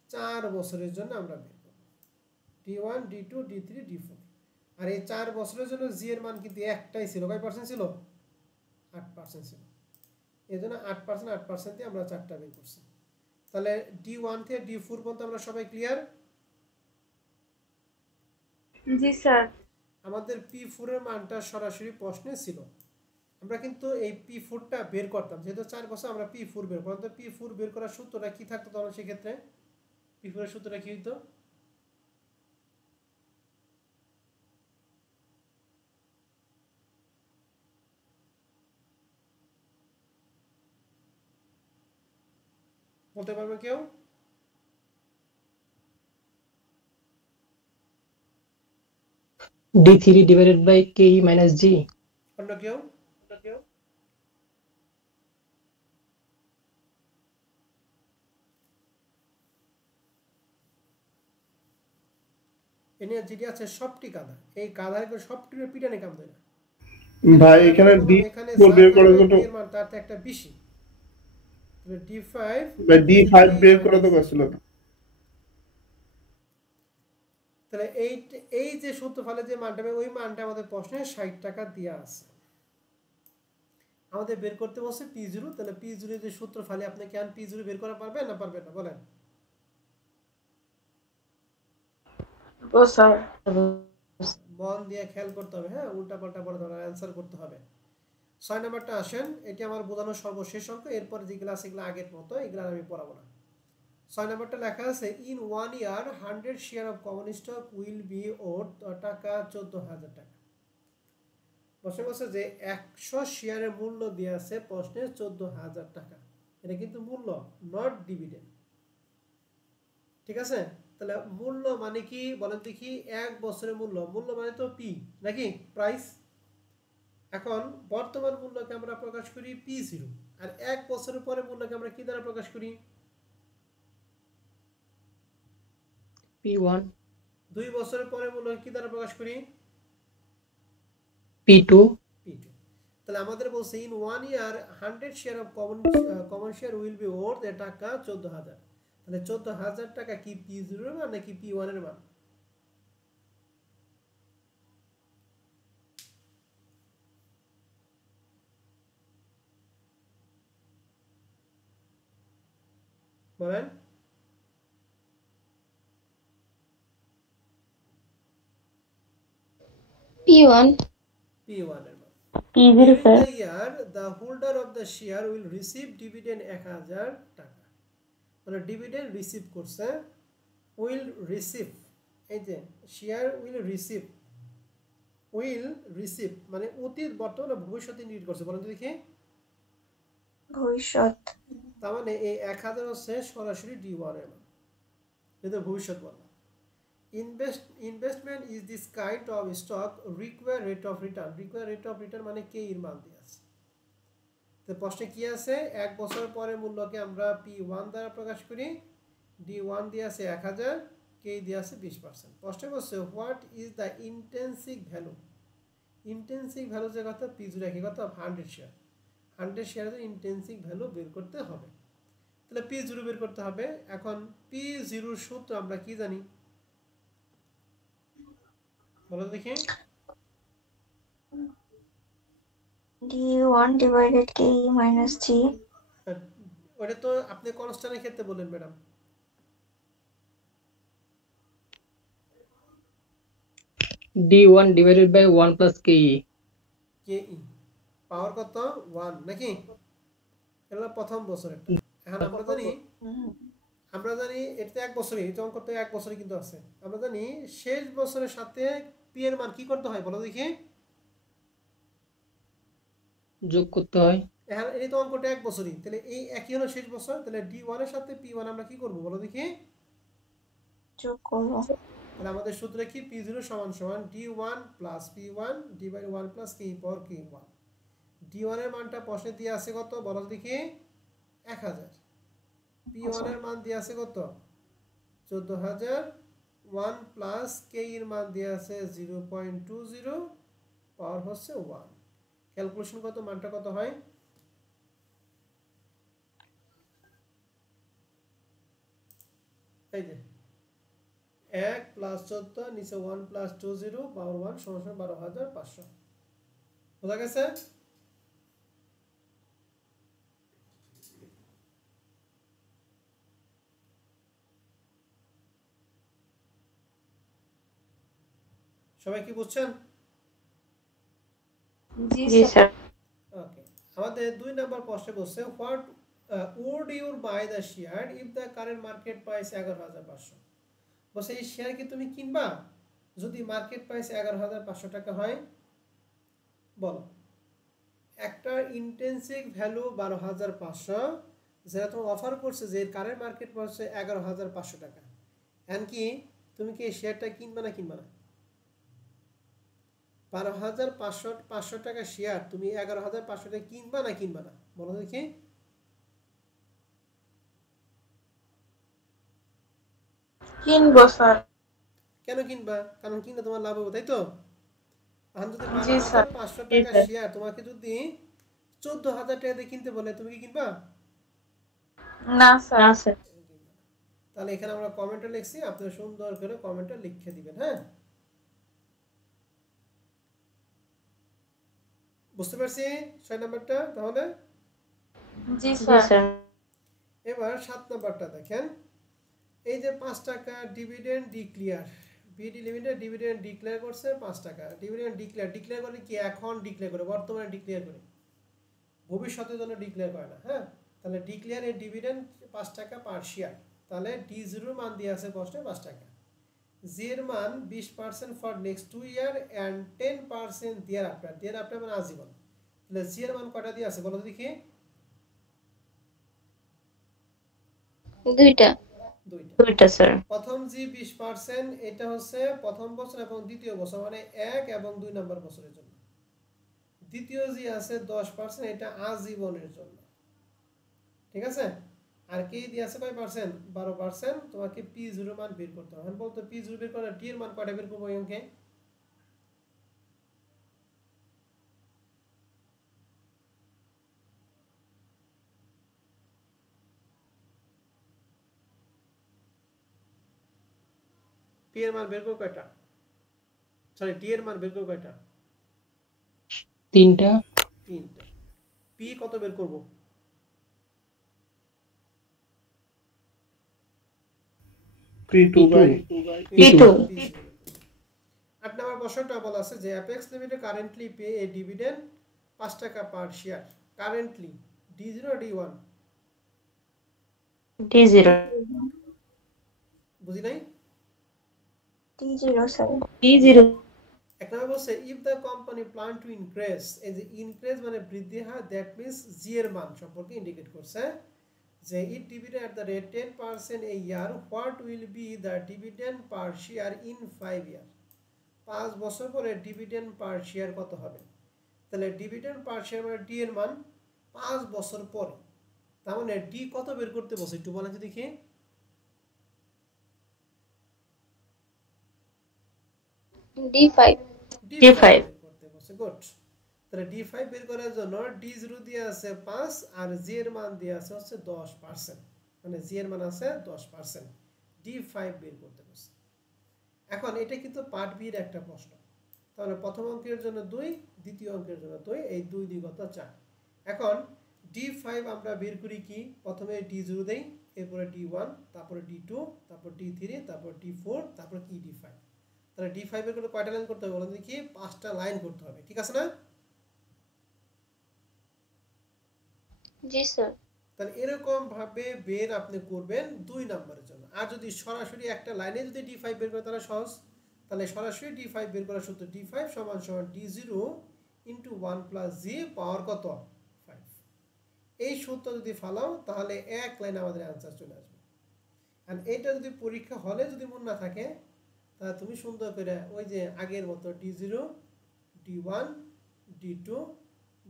4 বছরের জন্য আমরা বের করব D1 D2 D3 D4। আর এই 4 বছরের জন্য জি এর মান কিন্তু একটাই ছিল, কয় পার্সেন্ট ছিল? 8% ছিল। এজন্য 8% 8% দিয়ে আমরা 4টা বের করছি। তাহলে D1 থেকে D4 পর্যন্ত আমরা সবাই ক্লিয়ার? জি স্যার। আমাদের P4 এর মানটা সরাসরি প্রশ্নে ছিল। আমরা কিন্তু এই P4টা বের করতাম, যেহেতু 4 বছর আমরা P4 বের করতাম। তো P4 বের করার সূত্রটা কি থাকতো তখন সেই ক্ষেত্রে? P4 এর সূত্রটা কি হইতো? বলতে পারবে কেউ? D3 divided by KE minus G। অন্য কেউ? এনে যেটি আছে সবটি কাদা, এই কাদার সবটি পিটানে কাম দেয় না ভাই এখানে D4 বের করার জন্য এর মান তার থেকে একটা বেশি। তাহলে D5 ভাই D5 বের করা তো কষ্ট না। তাহলে এই যে সূত্রফলে যে মানটা ওই মানটা আমাদের প্রশ্নে 60 টাকা দেয়া আছে। আমাদের বের করতে বলছে P0। তাহলে P0 এর যে সূত্রফলে আপনি কি P0 বের করা পারবেন না পারবেন না বলেন? ও স্যার। মন দিয়ে খেয়াল করতে হবে, হ্যাঁ, উল্টা পাল্টা বলে ধরে অ্যানসার করতে হবে। 6 নাম্বারটা আসেন, এটি আমার বোঝানো সর্বশেষ অঙ্ক। এরপর যেগুলো আছে এগুলো আগের মতো, এগুলো আমি পড়াবো না। 6 নাম্বারটা লেখা আছে in 1 year 100 share of common stock will be worth টাকা 14,000 টাকা। প্রশ্ন করছে যে 100 শেয়ারের মূল্য দেওয়া আছে প্রশ্নে 14,000 টাকা। এটা কিন্তু মূল্য, নট ডিভিডেন্ড। ঠিক আছে? তাহলে মূল্য মানে কি বলেন দেখি? 1 বছরের মূল্য, মূল্য মানে তো পি নাকি প্রাইস। এখন বর্তমান মূল্যকে আমরা প্রকাশ করি P0, আর 1 বছরের পরে মূল্যকে আমরা কি দ্বারা প্রকাশ করি? P1। 2 বছরের পরে মূল্যকে কি দ্বারা প্রকাশ করি? P2। তাহলে আমাদের বলছে in 1 year 100 share of common share will be worth টাকা 14,000। তাহলে 14,000 টাকা কি P0 এর মান নাকি P1 এর মান? বলেন। P1 P1 এর মান। P0 During sir. the year the holder of the share will receive dividend 1000 টাকা। মানে ডিভিডেন্ড রিসিভ করছে, উইল রিসিভ, এই যে শেয়ার উইল রিসিভ মানে অতীত বর্তমান ও ভবিষ্যতে ইন্ডিকেট করছে। বলেন তো দেখি। ভবিষ্যৎ। তার মানে এই 1000 হচ্ছে সরাসরি D1 এর মান, যেটা ভবিষ্যৎ বললাম। Investment is this kind of stock require rate of return. Require rate of return মানে কে এর মান দিয়ে আছে। তো প্রশ্নে কি আছে? 1 বছর পরে মূল্যকে আমরা P1 দ্বারা প্রকাশ করি। D1 দিয়ে আছে 1000, কে দিয়ে আছে 20%। প্রশ্নে বলছে what is the intensive value. Intensive value যে কথা P0 একই কথা, 100 শেয়ার। 100 শেয়ারের ইন্টেন্সিভ ভ্যালু বের করতে হবে। তাহলে P0 বের করতে হবে। এখন P0 সূত্র আমরা কি জানি বলো দেখি। D1 divided KE minus G. ওটা তো আপনি কনস্ট্যান্টের ক্ষেত্রে বলেন madam. D1 divided by 1 plus KE। KE পাওয়ার কত? 1 নাকি? এটা প্রথম বছরেরটা। এখন আমরা জানি আমরা জানি এটা তো 1 বছরই, এই অঙ্ক তো 1 বছরই কিন্তু আছে। আমরা জানি শেষ বছরের সাথে পি এর মান কি করতে হয় বলো দেখি? যোগ করতে হয়। হ্যাঁ, এই তো অঙ্কটা 1 বছরই, তাহলে এই একই হলো শেষ বছর, তাহলে D1 এর সাথে P1 আমরা কি করব বলো দেখি? যোগ করবো। তাহলে আমাদের সূত্র কি? P0 সমান সমান D1 plus P1 divide 1 plus K পাওয়ার K1। D1 এর মানটা প্রশ্নে দিয়ে আছে কত বলো দেখি? 1000। P1 এর মান দিয়ে আছে কত? 14000। 1 প্লাস K এর মান দিয়ে আছে 0.20 পাওয়ার হচ্ছে 1। ক্যালকুলেশন কত, মানটা কত হয়? এই যে 1 প্লাস 14 নিচে 1 প্লাস 20 পাওয়ার 1 সমান সমান 12500। বোঝা গেছে? সবাই কি বুঝছেন? জি স্যার। ওকে, আমাদের 2 নাম্বার প্রশ্নে বলছে what would you buy the share if the current market price 11500। বলছে এই শেয়ার কি তুমি কিনবা যদি মার্কেট প্রাইস 11500 টাকা হয়? বলো। একটা ইন্টেন্সিভ ভ্যালু 12500 যেটা তোমার অফার করছে যে কারেন্ট মার্কেট প্রাইস 11500 টাকা, এন কি তুমি কি এই শেয়ারটা কিনবা না কিনবা না? 12500 টাকা শেয়ার তুমি 11500 টাকা কিনবা না কিনবা না বলো দেখি? কিনবো স্যার। কেন কিনবা? কারণ কিনলে তোমার লাভ হবে, তাই তো? এখন যদি জি স্যার। 12500 জি টাকা স্যার। শেয়ার তোমাকে যদি 14000 টাকা দিয়ে কিনতে বলে তুমি কি কিনবা? না স্যার। না স্যার। তাহলে এখানে আমরা কমেন্টে লিখছি, আপনারা সুন্দর করে কমেন্টে লিখে দিবেন। হ্যাঁ, বুঝতে পারছি 6 নাম্বারটা? তাহলে জি স্যার। এবার 7 নাম্বারটা দেখেন। এই যে 5 টাকা dividend declare, BD limited dividend declare করছে 5 টাকা। ডিভিডেন্ড ডিক্লেয়ার করে কি এখন ডিক্লেয়ার করে, বর্তমানে ডিক্লেয়ার করে, ভবিষ্যতের জন্য ডিক্লেয়ার করে না। হ্যাঁ, তাহলে ডিক্লেয়ার এর ডিভিডেন্ড 5 টাকা পার শেয়ার। তাহলে D0 মান দিয়ে আছে প্রশ্নে 5 টাকা। G এর মান 20% for next 2 year and 10% there after মানে আজীবন। তাহলে G এর মান কয়টা দিয়ে আছে বলো দেখি? দুইটা। দুইটা স্যার। প্রথম G 20%, এটা হচ্ছে প্রথম বছর এবং দ্বিতীয় বছর, মানে 1 এবং 2 নম্বর বছরের জন্য। দ্বিতীয় G আছে 10%, এটা আজীবনের জন্য। ঠিক আছে? আর কে দিয়ে আছে কয় পার্সেন্ট? 12%। তোমাকে P0 মান বের করতে হবে। এখন বলতো P0 বের করে D এর মান কয়টা বের করব এই অঙ্কে? P এর মান বের করব কয়টা? সরি, D এর মান বের করব কয়টা? 3টা। 3টা। P কত বের করব? P2 ভাই। P2। 8 নম্বর প্রশ্নটা বলা আছে যে অ্যাপেক্স লিমিটেড কারেন্টলি পে এ ডিভিডেন্ড 5 টাকা পার share. Currently D0 D1? D0। বুঝি নাই? D0 sir. D0। এক নম্বর বলছে if the company plan to increase, এই যে ইনক্রিজ মানে বৃদ্ধি হয়, দ্যাট মিন্স জি এর মান সম্পর্কে ইন্ডিকেট করছে যে it dividend at the rate 10% a year, what will be the dividend per share in 5 year. 5 বছর পরে ডিভিডেন্ড পার শেয়ার কত হবে? তাহলে ডিভিডেন্ড পার শেয়ার মানে ডি এর মান 5 বছর পরে, তার মানে ডি কত বের করতে বলছে একটু বলেন তো দেখি? D5। D5 করতে বলছে। গুড। তাহলে D5 বের করার জন্য D0 দিয়ে আছে 5 আর জি এর মান দিয়ে আছে হচ্ছে 10%, মানে জি এর মান আছে 10%। D5 বের করতে বলছে। এখন এটা কিন্তু পার্ট বি এর একটা প্রশ্ন। তাহলে প্রথম অঙ্কের জন্য 2, দ্বিতীয় অঙ্কের জন্য 2, এই 2 2 কত 4। এখন D5 আমরা বের করি কি? প্রথমে D0 দেই, এরপরে D1, তারপরে D2, তারপর D3, তারপর D4, তারপর কি D5। তাহলে D5 এর করে কয়টা লাইন করতে হবে বলেন দেখি? 5টা লাইন করতে হবে, ঠিক আছে না? জি স্যার। তাহলে এরকম ভাবে বের আপনি করবেন 2 নম্বরের জন্য। আর যদি সরাসরি একটা লাইনে যদি d5 বের করে তাহলে সহজ, তাহলে সরাসরি d5 বের করার সূত্র d5 সমান সমান d0 ইনটু 1 প্লাস g পাওয়ার কত 5। এই সূত্র যদি ফালাও তাহলে এক লাইনে আমাদের অ্যান্সার চলে আসবে। আর এটা যদি পরীক্ষা হলে যদি মনে না থাকে তাহলে তুমি সুন্দর করে ওই যে আগের মতো d0 d1 d2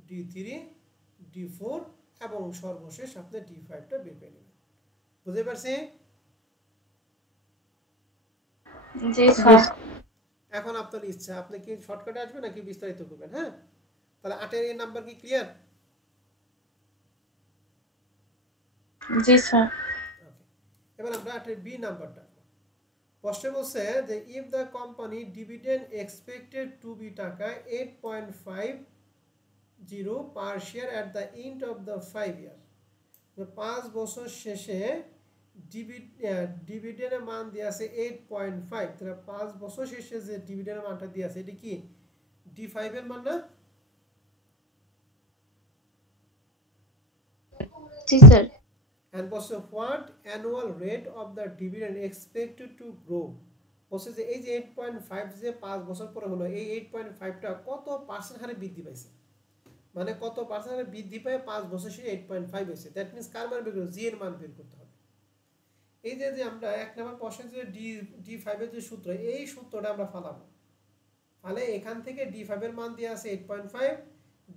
d3 d4 এবং সর্বশেষ আপনি d5টা বের করে নেবেন। বুঝতে পারছি? জি স্যার। এখন আপনার ইচ্ছা, আপনি কি শর্টকাটে আসবেন নাকি বিস্তারিত করবেন? হ্যাঁ, তাহলে 8 এর নাম্বার কি ক্লিয়ার? জি স্যার। ওকে, এবার আমরা 8 এর বি নাম্বারটা প্রশ্ন বলছে যে if the company dividend expected to be টাকা 8.50 per share at the end of the 5 year, 5 বছর শেষে ডিভিডেন্ডের মান দিয়ে আছে 8.5, তাহলে 5 বছর শেষে যে ডিভিডেন্ডের মানটা দিয়ে আছে এটা কি d5 এর মান না? জি স্যার। And বলছে what annual rate of the dividend expected to grow, বলছে যে এই যে 8.5 যে 5 বছর পরে হলো এই 8.5টা কত পার্সেন্ট হারে বৃদ্ধি পাইছে, মানে কত পার্সেন্ট হারে বৃদ্ধি পায় 5 বছর শেষে 8.5 হয়েছে। দ্যাট মিন্স কার মান বের করব, জি এর মান বের করতে হবে। এই যে আমরা এক নাম্বার প্রশ্নের যে d5 এর যে সূত্র, এই সূত্রটা আমরা ফালাবো। তাহলে এখান থেকে d5 এর মান দিয়ে আছে 8.5,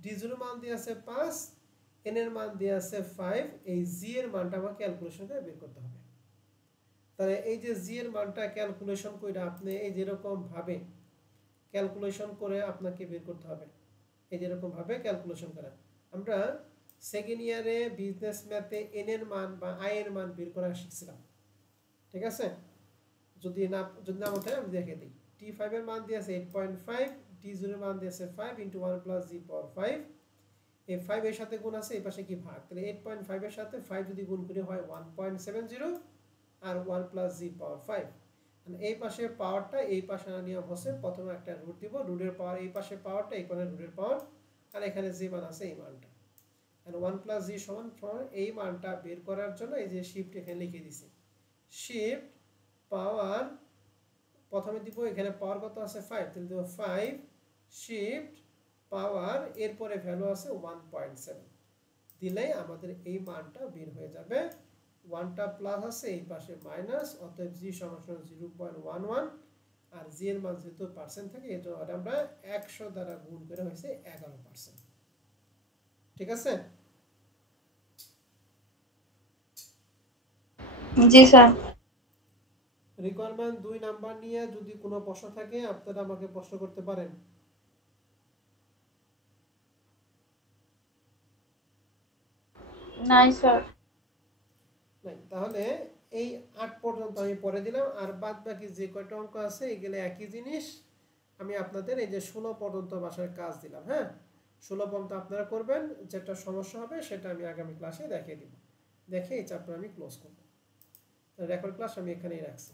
d0 এর মান দিয়ে আছে 5, n এর মান দিয়ে আছে 5, এই g এর মানটা আমাকে ক্যালকুলেশন করে বের করতে হবে। তাহলে এই যে g এর মানটা ক্যালকুলেশন কইরা আপনি এই যেরকম ভাবে ক্যালকুলেশন করে আপনাকে বের করতে হবে, এই যেরকম ভাবে ক্যালকুলেশন করা। আমরা সেকেন্ড ইয়ারে বিজনেস ম্যাথে n এর মান বা i এর মান বের করা শিখছিলাম, ঠিক আছে? যদি না মনে আমি দেখিয়ে দিই। d5 এর মান দিয়ে আছে 8.5, d0 এর মান দিয়ে আছে 5 * 1 + g পাওয়ার 5, এই 5 এর সাথে গুণ আছে, এই পাশে কি ভাগ, তাহলে 8.5 এর সাথে 5 যদি গুণ করি হয় 1.70 আর 1 + g পাওয়ার 5। মানে এই পাশে পাওয়ারটা এই পাশে আনা নিয়ম হচ্ছে প্রথমে একটা রুট দিব, রুটের পাওয়ার এই পাশে পাওয়ারটা এই কোণে রুটের পাওয়ার, আর এখানে যে মান আছে এই মানটা, আর 1 + g সমান এই মানটা বের করার জন্য এই যে শিফট এখানে লিখে দিছি, শিফট পাওয়ার প্রথমে দিব এখানে পাওয়ার কত আছে 5, তাহলে দেব 5 শিফট পাওয়ার এরপরে ভ্যালু আছে 1.7 দিলে আমাদের এই মানটা বের হয়ে যাবে। 1টা প্লাস আছে এই পাশে মাইনাস, অতএব g সমান 0.11 আর g এর মান যেহেতু পার্সেন্ট থাকে এর জন্য আমরা 100 দ্বারা গুণ করে হয়েছে 11%। ঠিক আছে? জি স্যার। রিকোয়ারমেন্ট 2 নাম্বার নিয়ে যদি কোনো প্রশ্ন থাকে আপনারা আমাকে প্রশ্ন করতে পারেন। নাই স্যার। নাই, তাহলে এই 8 পর্যন্ত আমি পড়ে দিলাম, আর বাদ বাকি যে কয়টা অঙ্ক আছে এগুলো একই জিনিস। আমি আপনাদের এই যে 16 পর্যন্ত বাসায় কাজ দিলাম। হ্যাঁ, 16 পর্যন্ত আপনারা করবেন, যেটা সমস্যা হবে সেটা আমি আগামী ক্লাসে দেখিয়ে দিব। দেখে এই চ্যাপ্টার আমি ক্লোজ করব। রেকর্ড ক্লাস আমি এখানেই রাখছি।